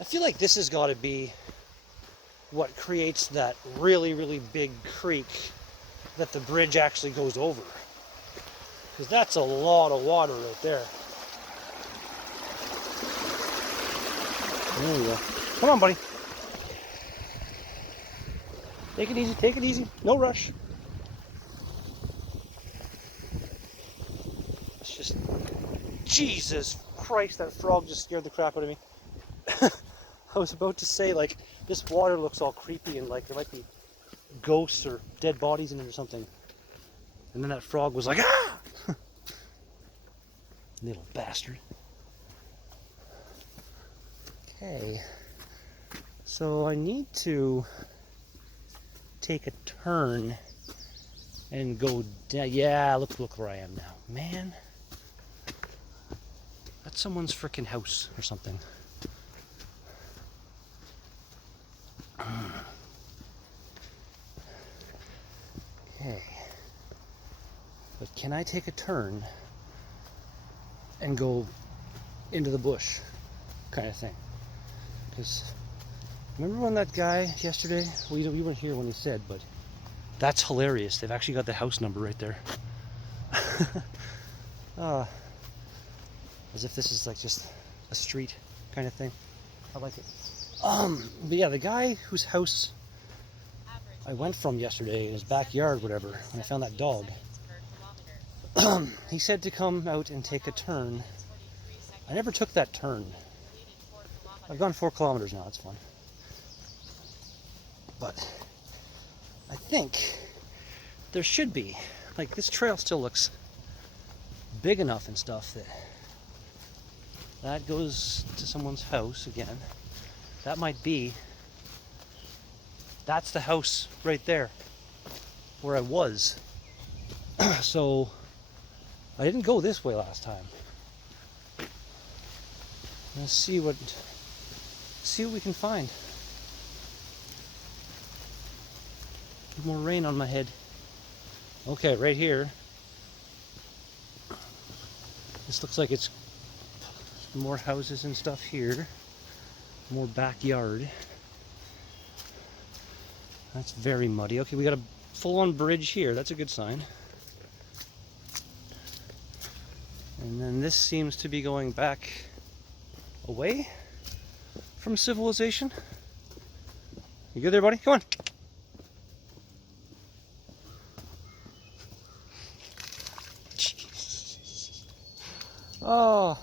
I feel like this has got to be what creates that really, really big creek that the bridge actually goes over. Because that's a lot of water right there. There we go. Come on, buddy. Take it easy, take it easy. No rush. It's just... Jesus Christ, that frog just scared the crap out of me. I was about to say, like, this water looks all creepy and like there might be ghosts or dead bodies in it or something. And then that frog was like, ah! Little bastard. Okay. So I need to take a turn and go down. Yeah, look where I am now. Man. That's someone's frickin' house or something. Okay. But can I take a turn and go into the bush kind of thing? Because remember when that guy yesterday, we weren't here when he said, but that's hilarious. They've actually got the house number right there. As if this is like just a street kind of thing. I like it. But yeah, the guy whose house I went from yesterday in his backyard, whatever, when I found that dog, he said to come out and take a turn. I never took that turn. I've gone 4 kilometers now, it's fun. But I think there should be, like, this trail still looks big enough and stuff that goes to someone's house again. That might be, that's the house right there where I was. So I didn't go this way last time. Let's see what we can find. More rain on my head. Okay, right here. This looks like it's more houses and stuff here. More backyard. That's very muddy. Okay, we got a full-on bridge here. That's a good sign. And then this seems to be going back away from civilization. You good there, buddy? Come on. Oh.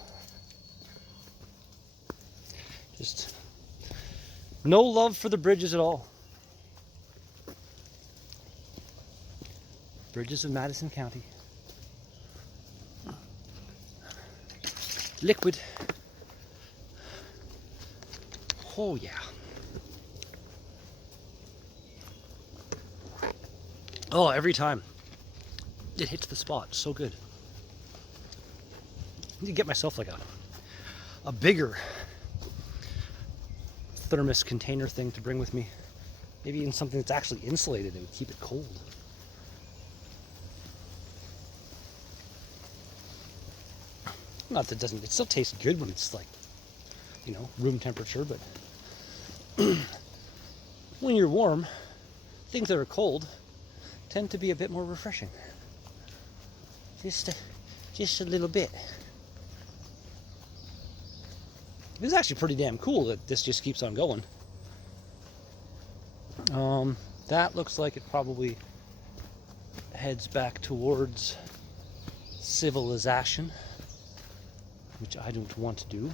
Just no love for the bridges at all. Bridges of Madison County. Liquid. Oh yeah. Oh, every time it hits the spot. So good. I need to get myself like a bigger thermos container thing to bring with me. Maybe even something that's actually insulated and keep it cold. Not that it still tastes good when it's like, you know, room temperature, but when you're warm, things that are cold tend to be a bit more refreshing. Just a little bit. It's actually pretty damn cool that this just keeps on going. That looks like it probably heads back towards civilization, which I don't want to do.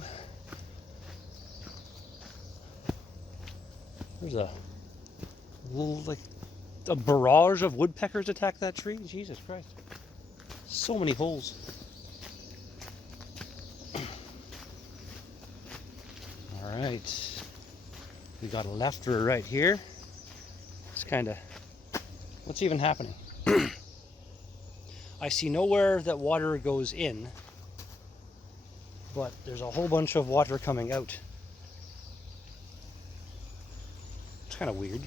There's a little, like, a barrage of woodpeckers attack that tree. Jesus Christ. So many holes. Alright. We got a left or a right here. It's kind of... What's even happening? I see nowhere that water goes in, but there's a whole bunch of water coming out. It's kind of weird.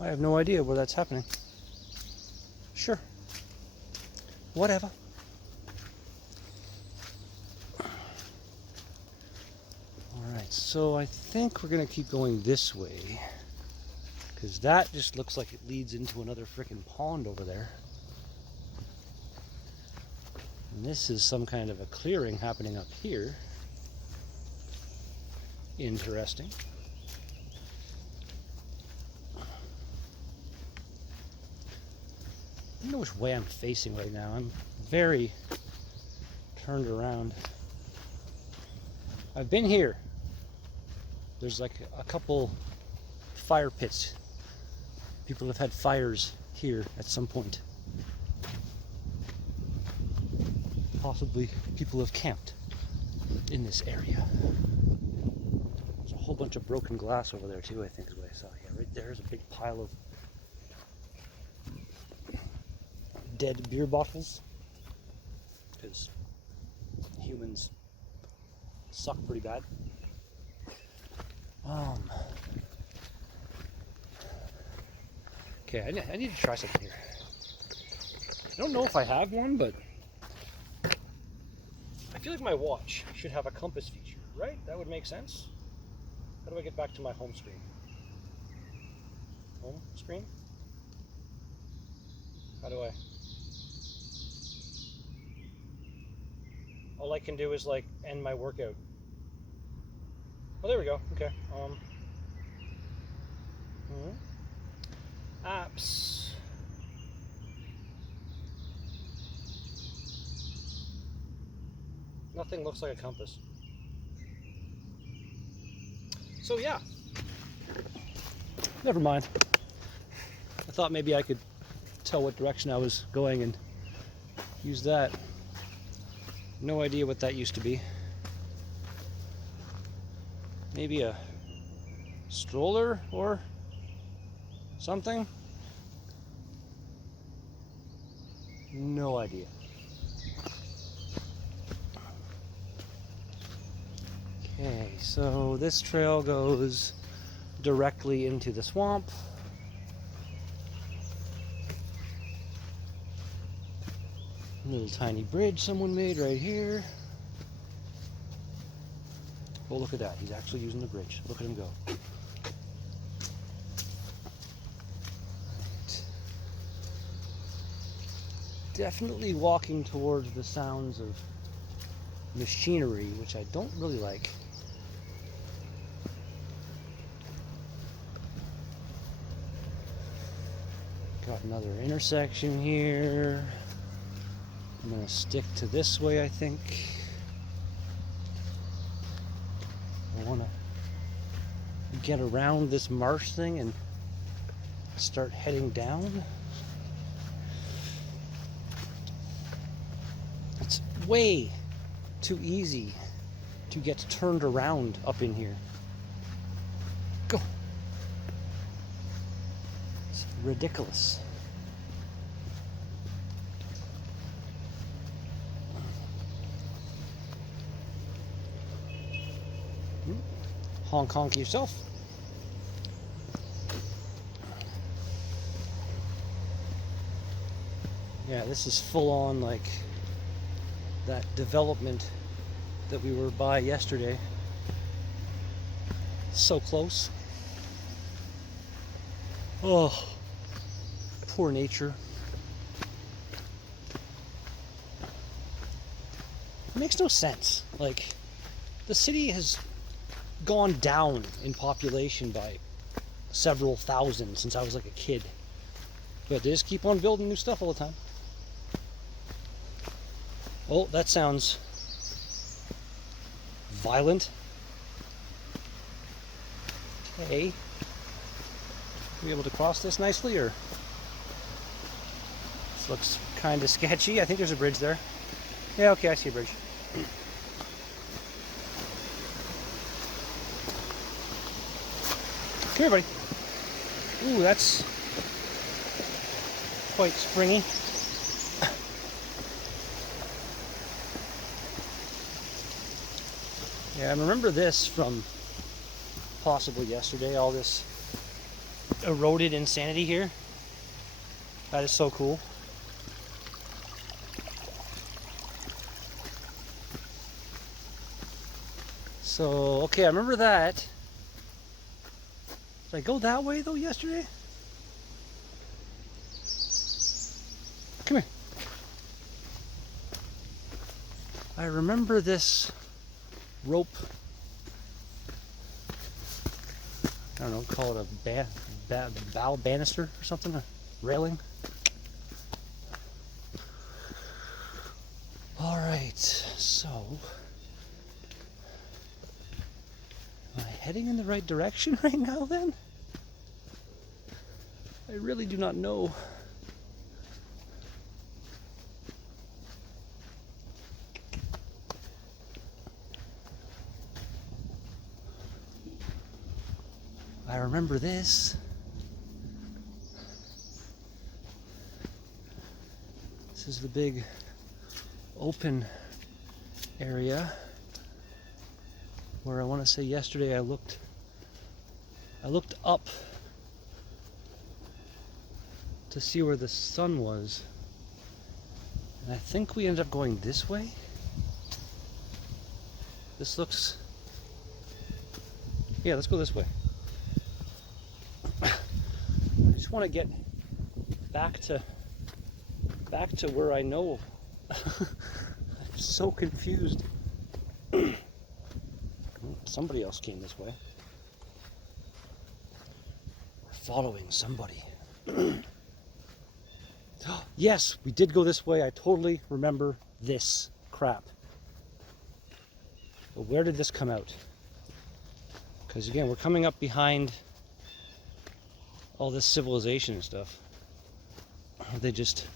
I have no idea where that's happening. Sure. Whatever. Alright, so I think we're going to keep going this way, because that just looks like it leads into another frickin' pond over there. And this is some kind of a clearing happening up here. Interesting. I don't know which way I'm facing right now. I'm very turned around. I've been here. There's like a couple fire pits. People have had fires here at some point. Possibly people have camped in this area. There's a whole bunch of broken glass over there too, I think is what I saw. Yeah, right there's a big pile of dead beer bottles, because humans suck pretty bad. Okay, I need to try something here. I don't know if I have one, but I feel like my watch should have a compass feature, right? That would make sense. How do I get back to my home screen? Home screen? How do I? All I can do is like end my workout. Oh, there we go. Okay. Apps. Nothing looks like a compass. So yeah. Never mind. I thought maybe I could tell what direction I was going and use that. No idea what that used to be. Maybe a stroller or something? No idea. Okay, so this trail goes directly into the swamp. Little tiny bridge someone made right here. Oh, look at that. He's actually using the bridge. Look at him go. Right. Definitely walking towards the sounds of machinery, which I don't really like. Got another intersection here. I'm going to stick to this way, I think. I want to get around this marsh thing and start heading down. It's way too easy to get turned around up in here. Go. It's ridiculous. Honk honk yourself. Yeah, this is full on like that development that we were by yesterday. So close. Oh, poor nature. It makes no sense. Like, the city has gone down in population by several thousand since I was like a kid. But they just keep on building new stuff all the time. Oh, that sounds violent. Okay. Are we able to cross this nicely, or? This looks kind of sketchy. I think there's a bridge there. Yeah, okay, I see a bridge. Come here, buddy. Ooh, that's quite springy. Yeah, I remember this from possibly yesterday, all this eroded insanity here. That is so cool. So, okay, I remember that. Did I go that way though yesterday? Come here. I remember this rope. I don't know, call it a bow banister or something, a railing. All right, so am I heading in the right direction right now then? I really do not know. I remember this. This is the big open area where I want to say yesterday I looked up to see where the sun was. And I think we ended up going this way. This looks... Yeah, let's go this way. I just want to get back to back to where I know. I'm so confused. Somebody else came this way. We're following somebody. Yes, we did go this way. I totally remember this crap. But where did this come out? Because again, we're coming up behind all this civilization and stuff. They just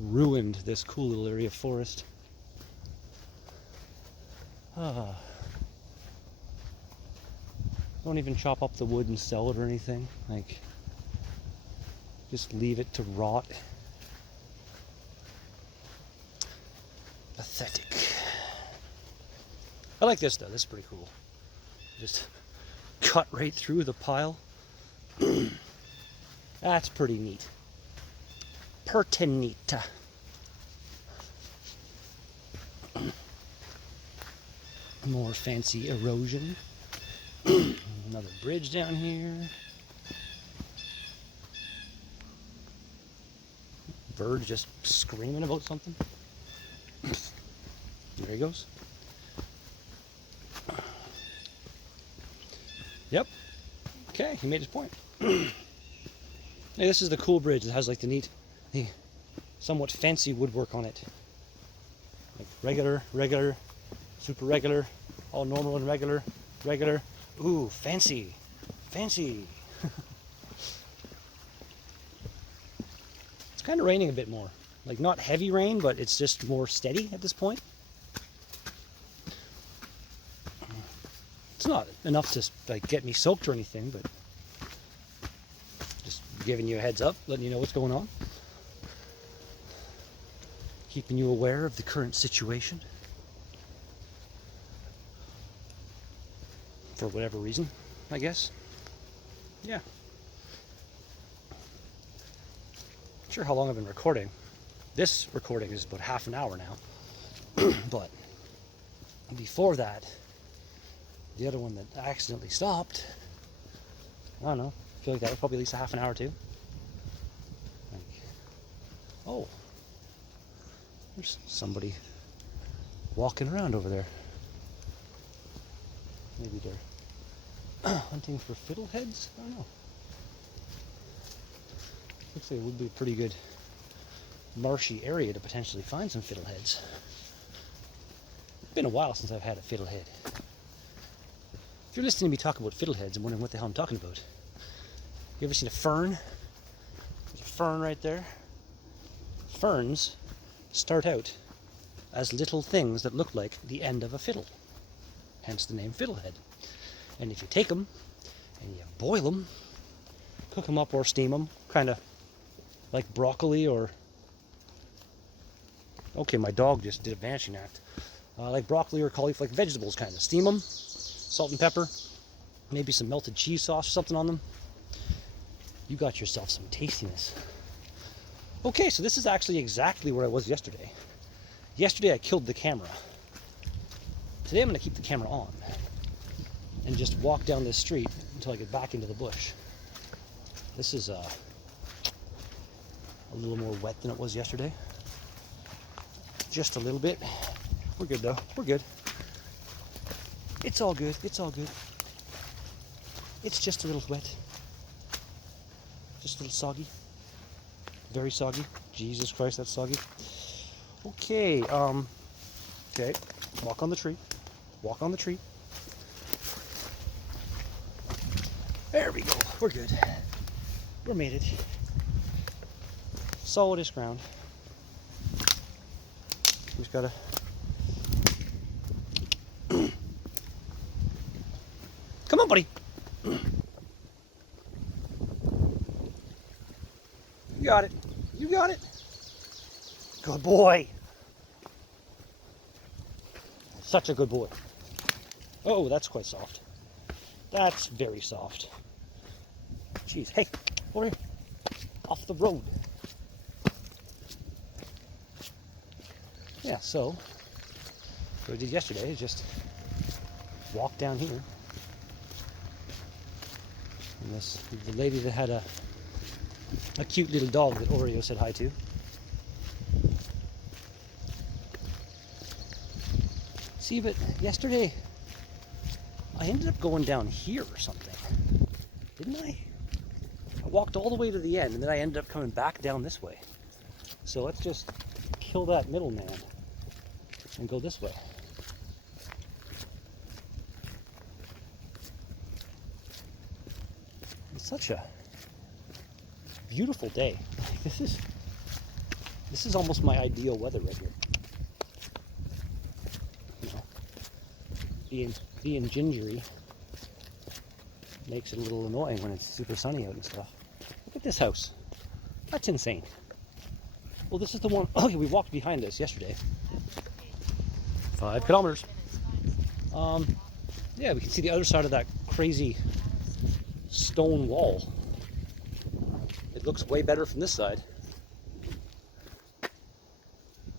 ruined this cool little area of forest. Don't even chop up the wood and sell it or anything. Like, just leave it to rot. Pathetic. I like this though. This is pretty cool. Just cut right through the pile. That's pretty neat. Pertinent. More fancy erosion. Another bridge down here. Bird just screaming about something. There he goes. Yep. Okay, he made his point. Hey, this is the cool bridge that has like the somewhat fancy woodwork on it. Like regular, super regular, all normal and regular. Ooh, fancy. It's kind of raining a bit more. Like not heavy rain, but it's just more steady at this point. It's not enough to like get me soaked or anything, but just giving you a heads up, letting you know what's going on. Keeping you aware of the current situation. For whatever reason, I guess. Yeah. Not sure how long I've been recording. This recording is about half an hour now. But before that, the other one that accidentally stopped, I don't know, I feel like that was probably at least a half an hour too. Like, oh, there's somebody walking around over there. Maybe they're hunting for fiddleheads? I don't know. Looks like it would be a pretty good marshy area to potentially find some fiddleheads. It's been a while since I've had a fiddlehead. If you're listening to me talk about fiddleheads and wondering what the hell I'm talking about, you ever seen a fern? There's a fern right there. Ferns start out as little things that look like the end of a fiddle. Hence the name fiddlehead. And if you take them and you boil them, cook them up or steam them, kind of like broccoli or... Okay, my dog just did a vanishing act. Like broccoli or cauliflower, like vegetables kind of. Steam them, salt and pepper, maybe some melted cheese sauce or something on them. You got yourself some tastiness. Okay, so this is actually exactly where I was yesterday. Yesterday I killed the camera. Today I'm going to keep the camera on and just walk down this street until I get back into the bush. This is a little more wet than it was yesterday. Just a little bit. We're good though. We're good. It's all good. It's all good. It's just a little wet. Just a little soggy. Very soggy. Jesus Christ, that's soggy. Okay, okay. Walk on the tree. Walk on the tree. There we go. We're good. We made it. Solidest ground. We just gotta... Come on, buddy. You got it. You got it. Good boy. Such a good boy. Oh, that's quite soft. That's very soft. Jeez. Hey, over here. Off the road. Yeah, so what I did yesterday is just walk down here. And the lady that had a cute little dog that Oreo said hi to See, but yesterday I ended up going down here or something, didn't I? I walked all the way to the end and then I ended up coming back down this way. So let's just kill that middleman and go this way. It's such a beautiful day. This is almost my ideal weather right here. You know, being gingery makes it a little annoying when it's super sunny out and stuff. Look at this house. That's insane. Well, this is the one. Oh, we walked behind this yesterday. 5 kilometers. Yeah, we can see the other side of that crazy stone wall. It looks way better from this side.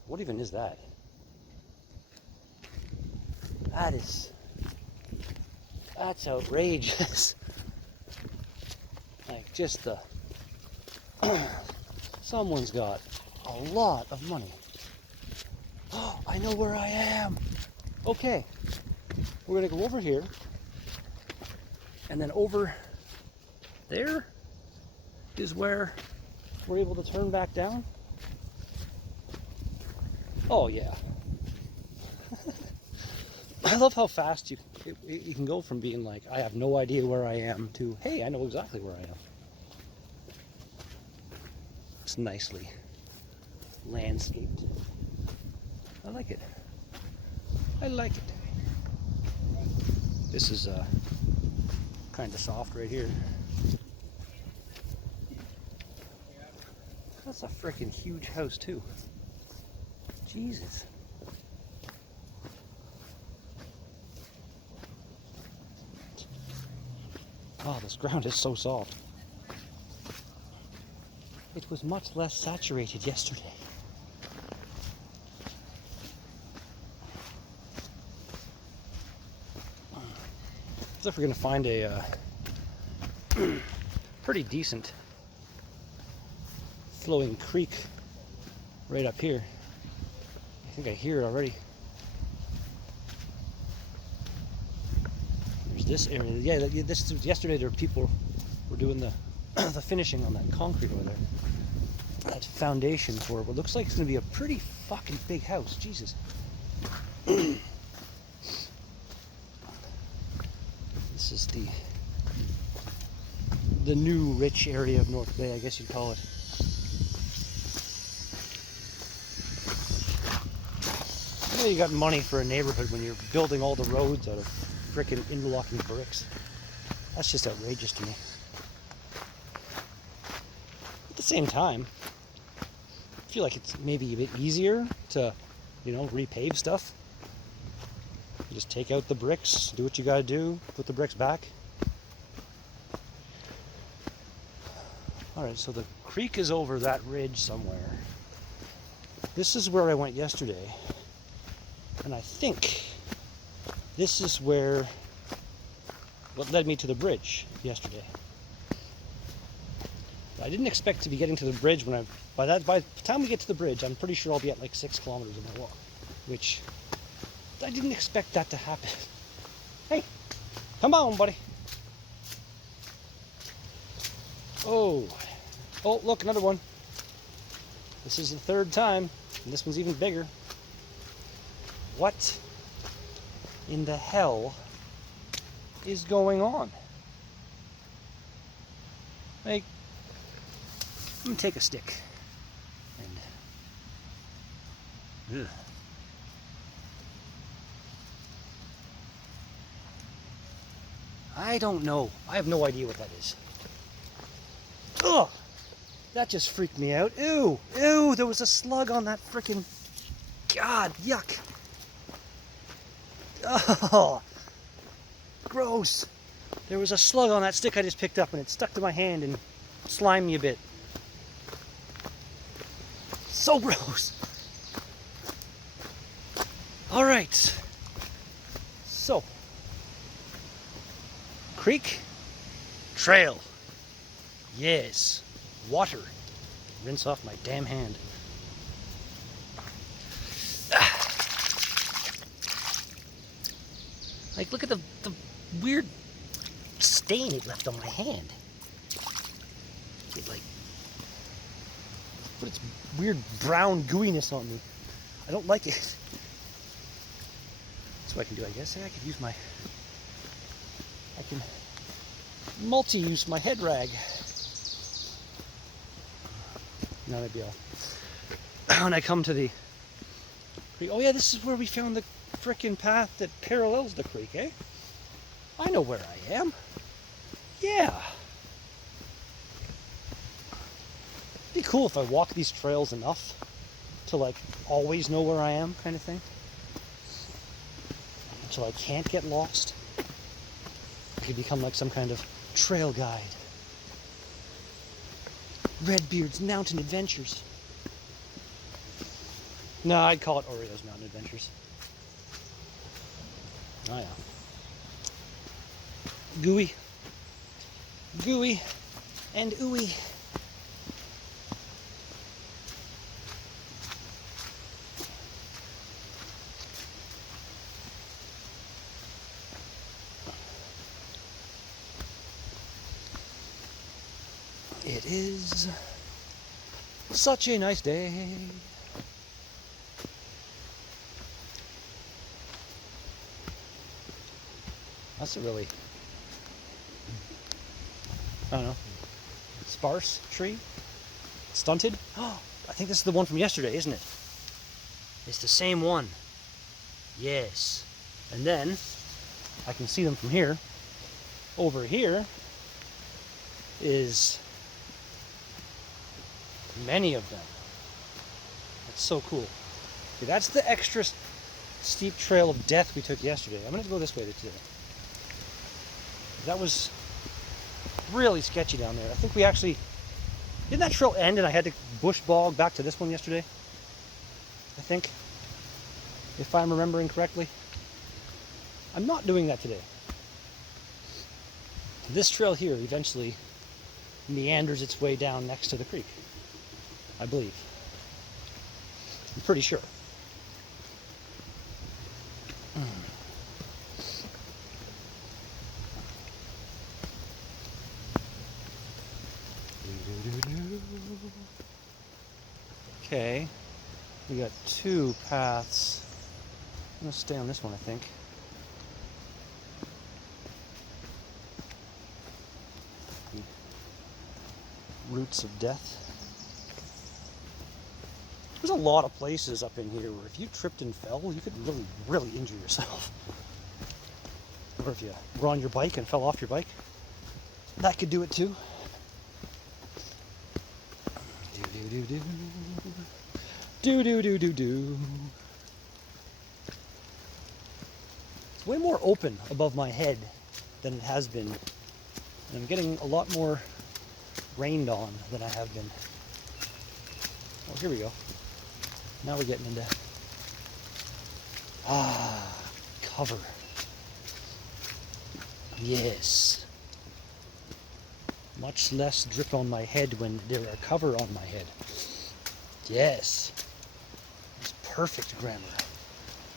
What even is that? That's outrageous. Like, just the someone's got a lot of money. Oh, I know where I am. Okay, we're gonna go over here and then over there is where we're able to turn back down. Oh yeah. I love how fast you can go from being like, I have no idea where I am, to, hey, I know exactly where I am. It's nicely landscaped. I like it. I like it. This is kind of soft right here. That's a freaking huge house too. Jesus. Oh, this ground is so soft. It was much less saturated yesterday. Looks like we're gonna find a pretty decent flowing creek right up here. I think I hear it already. There's this area. Yeah, this yesterday there were people were doing the the finishing on that concrete over there. That foundation for what looks like it's gonna be a pretty fucking big house. Jesus. This is the new rich area of North Bay, I guess you'd call it. You know you got money for a neighborhood when you're building all the roads out of frickin' interlocking bricks. That's just outrageous to me. At the same time, I feel like it's maybe a bit easier to, you know, repave stuff. You just take out the bricks, do what you gotta do, put the bricks back. Alright, so the creek is over that ridge somewhere. This is where I went yesterday. And I think this is where what led me to the bridge yesterday. I didn't expect to be getting to the bridge when by the time we get to the bridge, I'm pretty sure I'll be at like 6 kilometers in my walk, which I didn't expect that to happen. Hey, come on, buddy. Oh, look, another one. This is the 3rd time, and this one's even bigger. What in the hell is going on? Like, I'm gonna take a stick and ugh. I don't know. I have no idea what that is. Ugh! That just freaked me out. Ew! Ew! There was a slug on that frickin'. God, yuck! Oh! Gross! There was a slug on that stick I just picked up and it stuck to my hand and slimed me a bit. So gross! Alright. So. Creek. Trail. Yes. Water. Rinse off my damn hand. Like, look at the weird stain it left on my hand. It, like, put its weird brown gooiness on me. I don't like it. That's what I can do, I guess. I could use my... I can multi-use my head rag. No, that'd be all. When I come to the creek... Oh yeah, this is where we found the frickin' path that parallels the creek, eh? I know where I am. Yeah. It'd be cool if I walk these trails enough to, like, always know where I am, kind of thing. Until I can't get lost. I could become like some kind of trail guide. Redbeard's Mountain Adventures. No, I'd call it Oreo's Mountain Adventures. Oh yeah. Gooey. Gooey. And ooey. It is such a nice day. That's a really, I don't know, sparse tree? Stunted? Oh, I think this is the one from yesterday, isn't it? It's the same one. Yes. And then, I can see them from here. Over here is many of them. That's so cool. Okay, that's the extra steep trail of death we took yesterday. I'm going to go this way today. That was really sketchy down there. I think we actually... Didn't that trail end and I had to bush bog back to this one yesterday? I think. If I'm remembering correctly. I'm not doing that today. This trail here eventually meanders its way down next to the creek. I believe. I'm pretty sure. Okay, we got two paths. I'm gonna stay on this one, I think. Roots of death. There's a lot of places up in here where if you tripped and fell, you could really, really injure yourself. Or if you were on your bike and fell off your bike, that could do it too. Do. It's way more open above my head than it has been. And I'm getting a lot more rained on than I have been. Oh, here we go. Now we're getting into cover. Yes. Much less drip on my head when there are cover on my head. Yes. It's perfect grammar.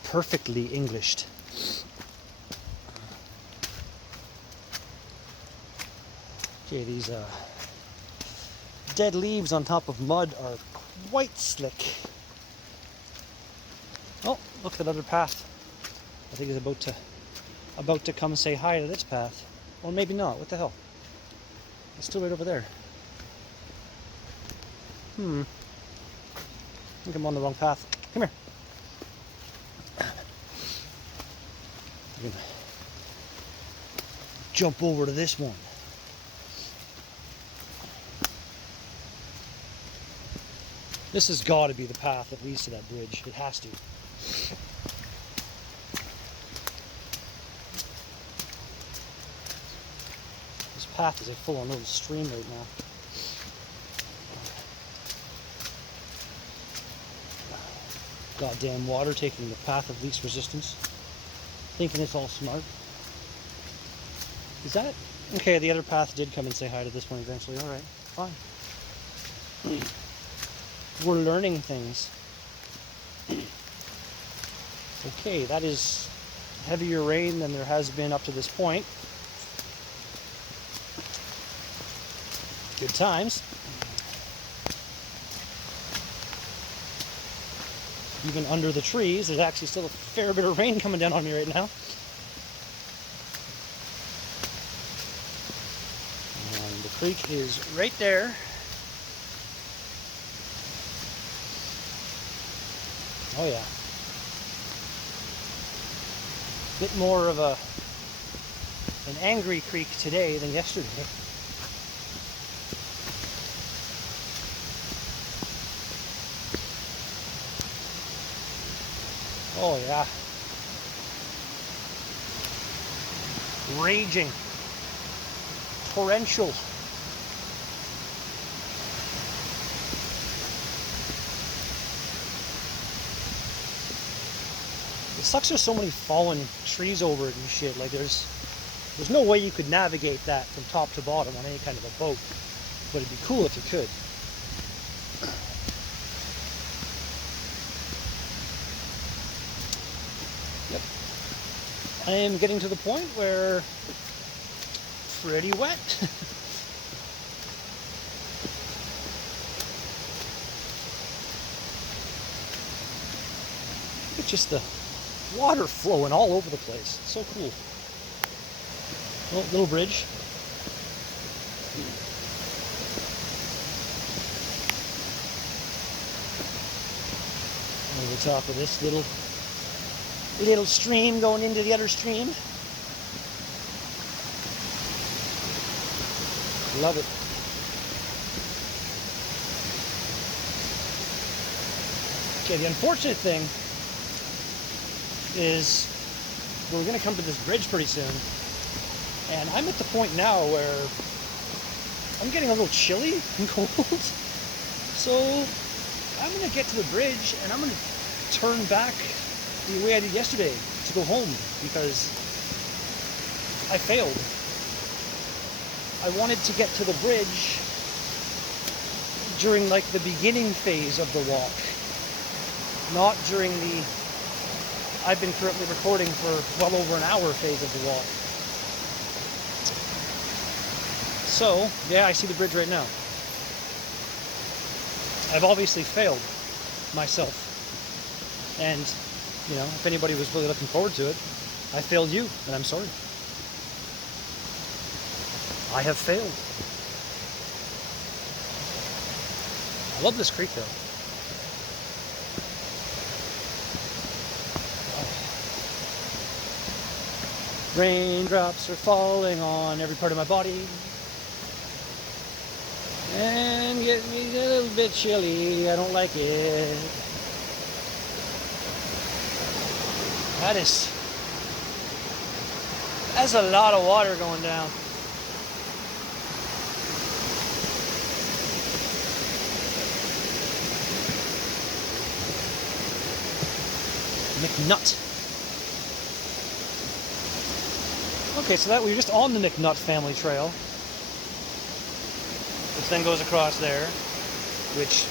Perfectly Englished. Okay, these dead leaves on top of mud are quite slick. Oh, look at that other path. I think it's about to come say hi to this path. Or maybe not. What the hell? It's still right over there. I think I'm on the wrong path. Come here. I'm gonna jump over to this one. This has got to be the path that leads to that bridge. It has to. This path is a full-on little stream right now. Goddamn water taking the path of least resistance. Thinking it's all smart. Is that... Okay, the other path did come and say hi to this one eventually. Alright, fine. We're learning things. Okay, that is heavier rain than there has been up to this point. Good times. Even under the trees, there's actually still a fair bit of rain coming down on me right now. And the creek is right there. Oh yeah. Bit more of an angry creek today than yesterday. Oh yeah. Raging. Torrential. It sucks there's so many fallen trees over it and shit. Like there's no way you could navigate that from top to bottom on any kind of a boat. But it'd be cool if you could. Yep. I am getting to the point where pretty wet. It's just the water flowing all over the place. It's so cool. Oh, little bridge. Over the top of this little stream going into the other stream. Love it. Okay, the unfortunate thing is we're going to come to this bridge pretty soon, and I'm at the point now where I'm getting a little chilly and cold, so I'm going to get to the bridge and I'm going to turn back the way I did yesterday to go home because I failed. I wanted to get to the bridge during like the beginning phase of the walk, not during the I've been currently recording for well over an hour phase of the walk. So, yeah, I see the bridge right now. I've obviously failed myself. And, you know, if anybody was really looking forward to it, I failed you, and I'm sorry. I have failed. I love this creek, though. Raindrops are falling on every part of my body and get me a little bit chilly. I don't like it. That's a lot of water going down. Mcnutt. Okay, so that we were just on the Mcnutt family trail, which then goes across there, which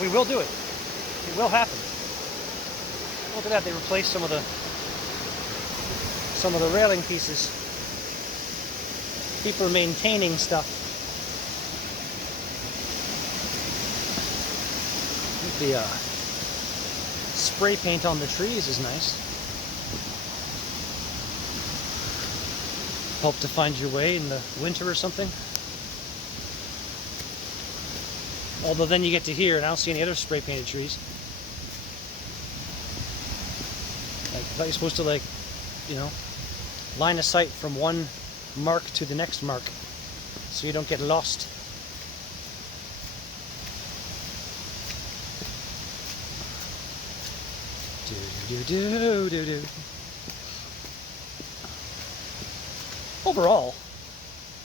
we will do it. It will happen. Look at that, they replaced some of the railing pieces. People are maintaining stuff. The spray paint on the trees is nice. Help to find your way in the winter or something. Although then you get to here and I don't see any other spray painted trees. Like, I thought you're supposed to, like, you know, line of sight from one mark to the next mark so you don't get lost. Do. Overall,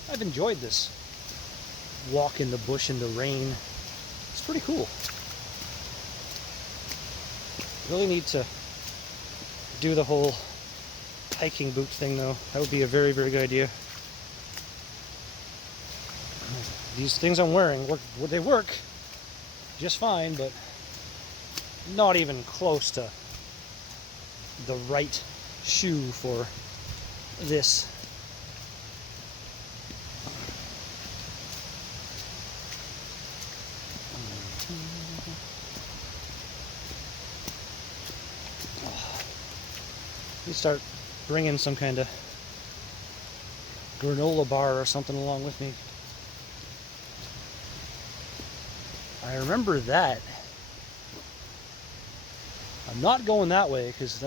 I've enjoyed this walk in the bush in the rain. It's pretty cool. Really need to do the whole hiking boot thing though. That would be a very, very good idea. These things I'm wearing, would they work just fine, but not even close to the right shoe for this. You start bringing some kind of granola bar or something along with me. I remember that. I'm not going that way because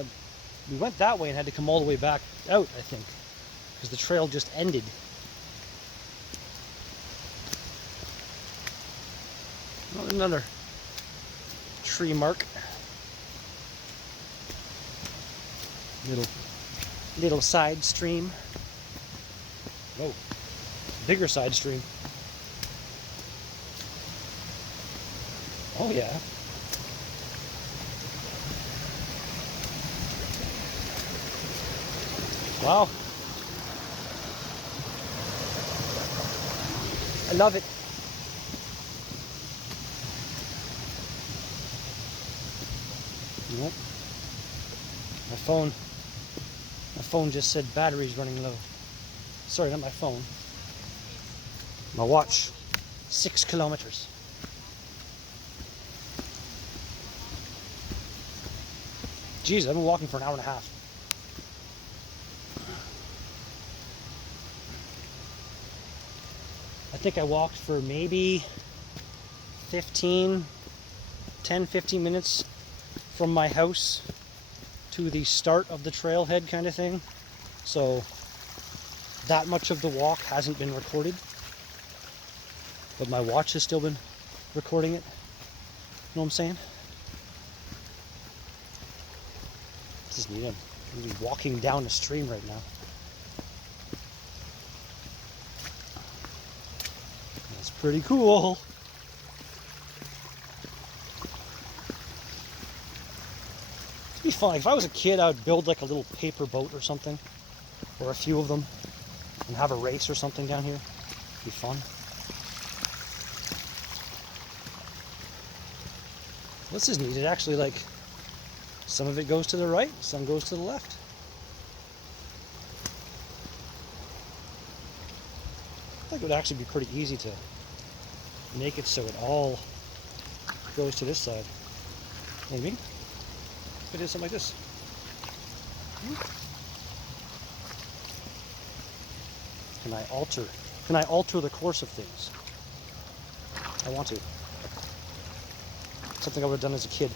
we went that way and had to come all the way back out, I think, because the trail just ended. Oh, another tree mark. Little side stream. Oh, bigger side stream. Oh yeah. Wow. I love it. Nope. My phone just said battery's running low. Sorry, not my phone. My watch. 6 kilometers. Jeez, I've been walking for an hour and a half. I think I walked for maybe 10, 15 minutes from my house to the start of the trailhead kind of thing. So that much of the walk hasn't been recorded, but my watch has still been recording it. You know what I'm saying? This is neat. I'm really walking down a stream right now. That's pretty cool. It'd be fun. If I was a kid, I would build like a little paper boat or something, or a few of them, and have a race or something down here. It'd be fun. This is neat. It actually, like, some of it goes to the right, some goes to the left. I think it would actually be pretty easy to make it so it all goes to this side. You know what I mean? If I did something like this. Can I alter the course of things? I want to. Something I would have done as a kid.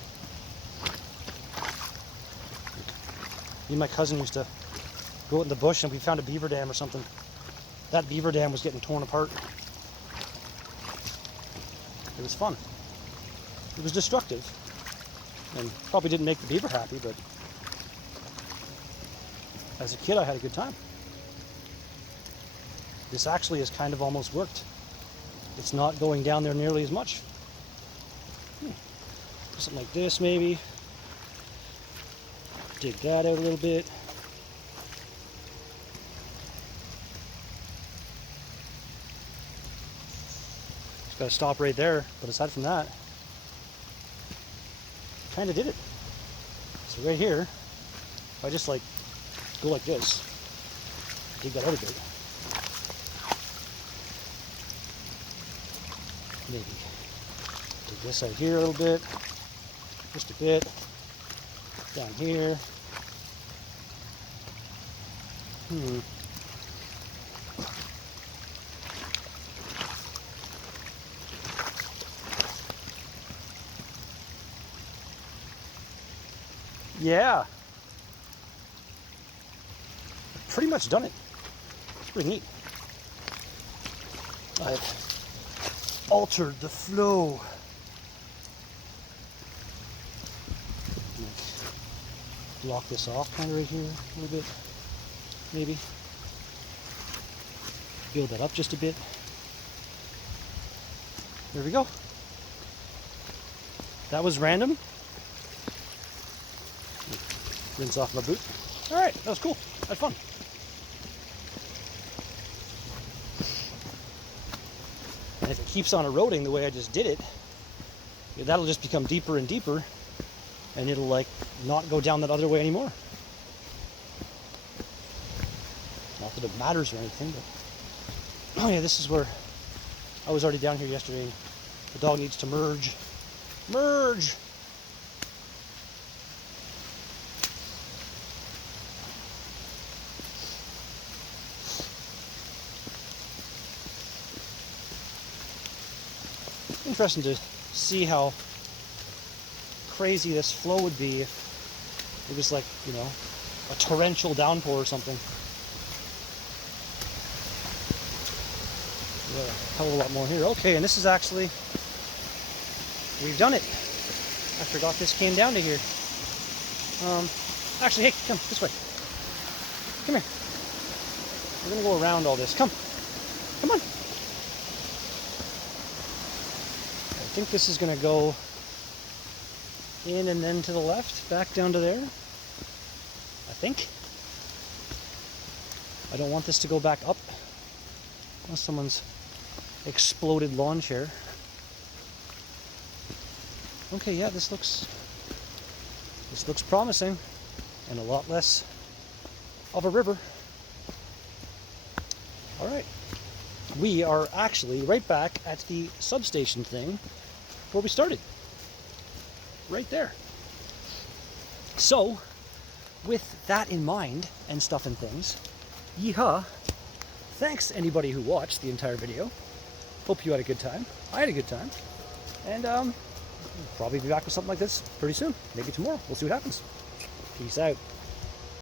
Me and my cousin used to go out in the bush and we found a beaver dam or something. That beaver dam was getting torn apart. It was fun. It was destructive. And probably didn't make the beaver happy, but as a kid I had a good time. This actually has kind of almost worked. It's not going down there nearly as much. Something like this maybe. Dig that out a little bit. Just gotta stop right there, but aside from that, kind of did it. So right here, if I just like go like this, dig that out a bit. Maybe dig this out here a little bit, just a bit. Down here. Yeah. Pretty much done it. It's pretty neat. I've altered the flow. Block this off kind of right here a little bit, maybe. Build that up just a bit. There we go. That was random. Rinse off my boot. All right, that was cool. I had fun. And if it keeps on eroding the way I just did it, that'll just become deeper and deeper, and it'll like not go down that other way anymore. that it matters or anything, but oh yeah, this is where I was already down here yesterday. And the dog needs to merge. Merge! Interesting to see how crazy this flow would be if it was like, you know, a torrential downpour or something. Yeah, a hell of a lot more here. Okay, and this is actually, we've done it. I forgot this came down to here. Actually, hey, come this way. Come here. We're gonna go around all this. Come on. I think this is gonna go in and then to the left, back down to there. I think. I don't want this to go back up. Unless someone's exploded lawn chair. Okay, yeah, this looks promising, and a lot less of a river. All right, we are actually right back at the substation thing where we started. Right there. So, with that in mind and stuff and things, yeehaw! Thanks anybody who watched the entire video. Hope you had a good time. I had a good time. And we'll probably be back with something like this pretty soon. Maybe tomorrow. We'll see what happens. Peace out.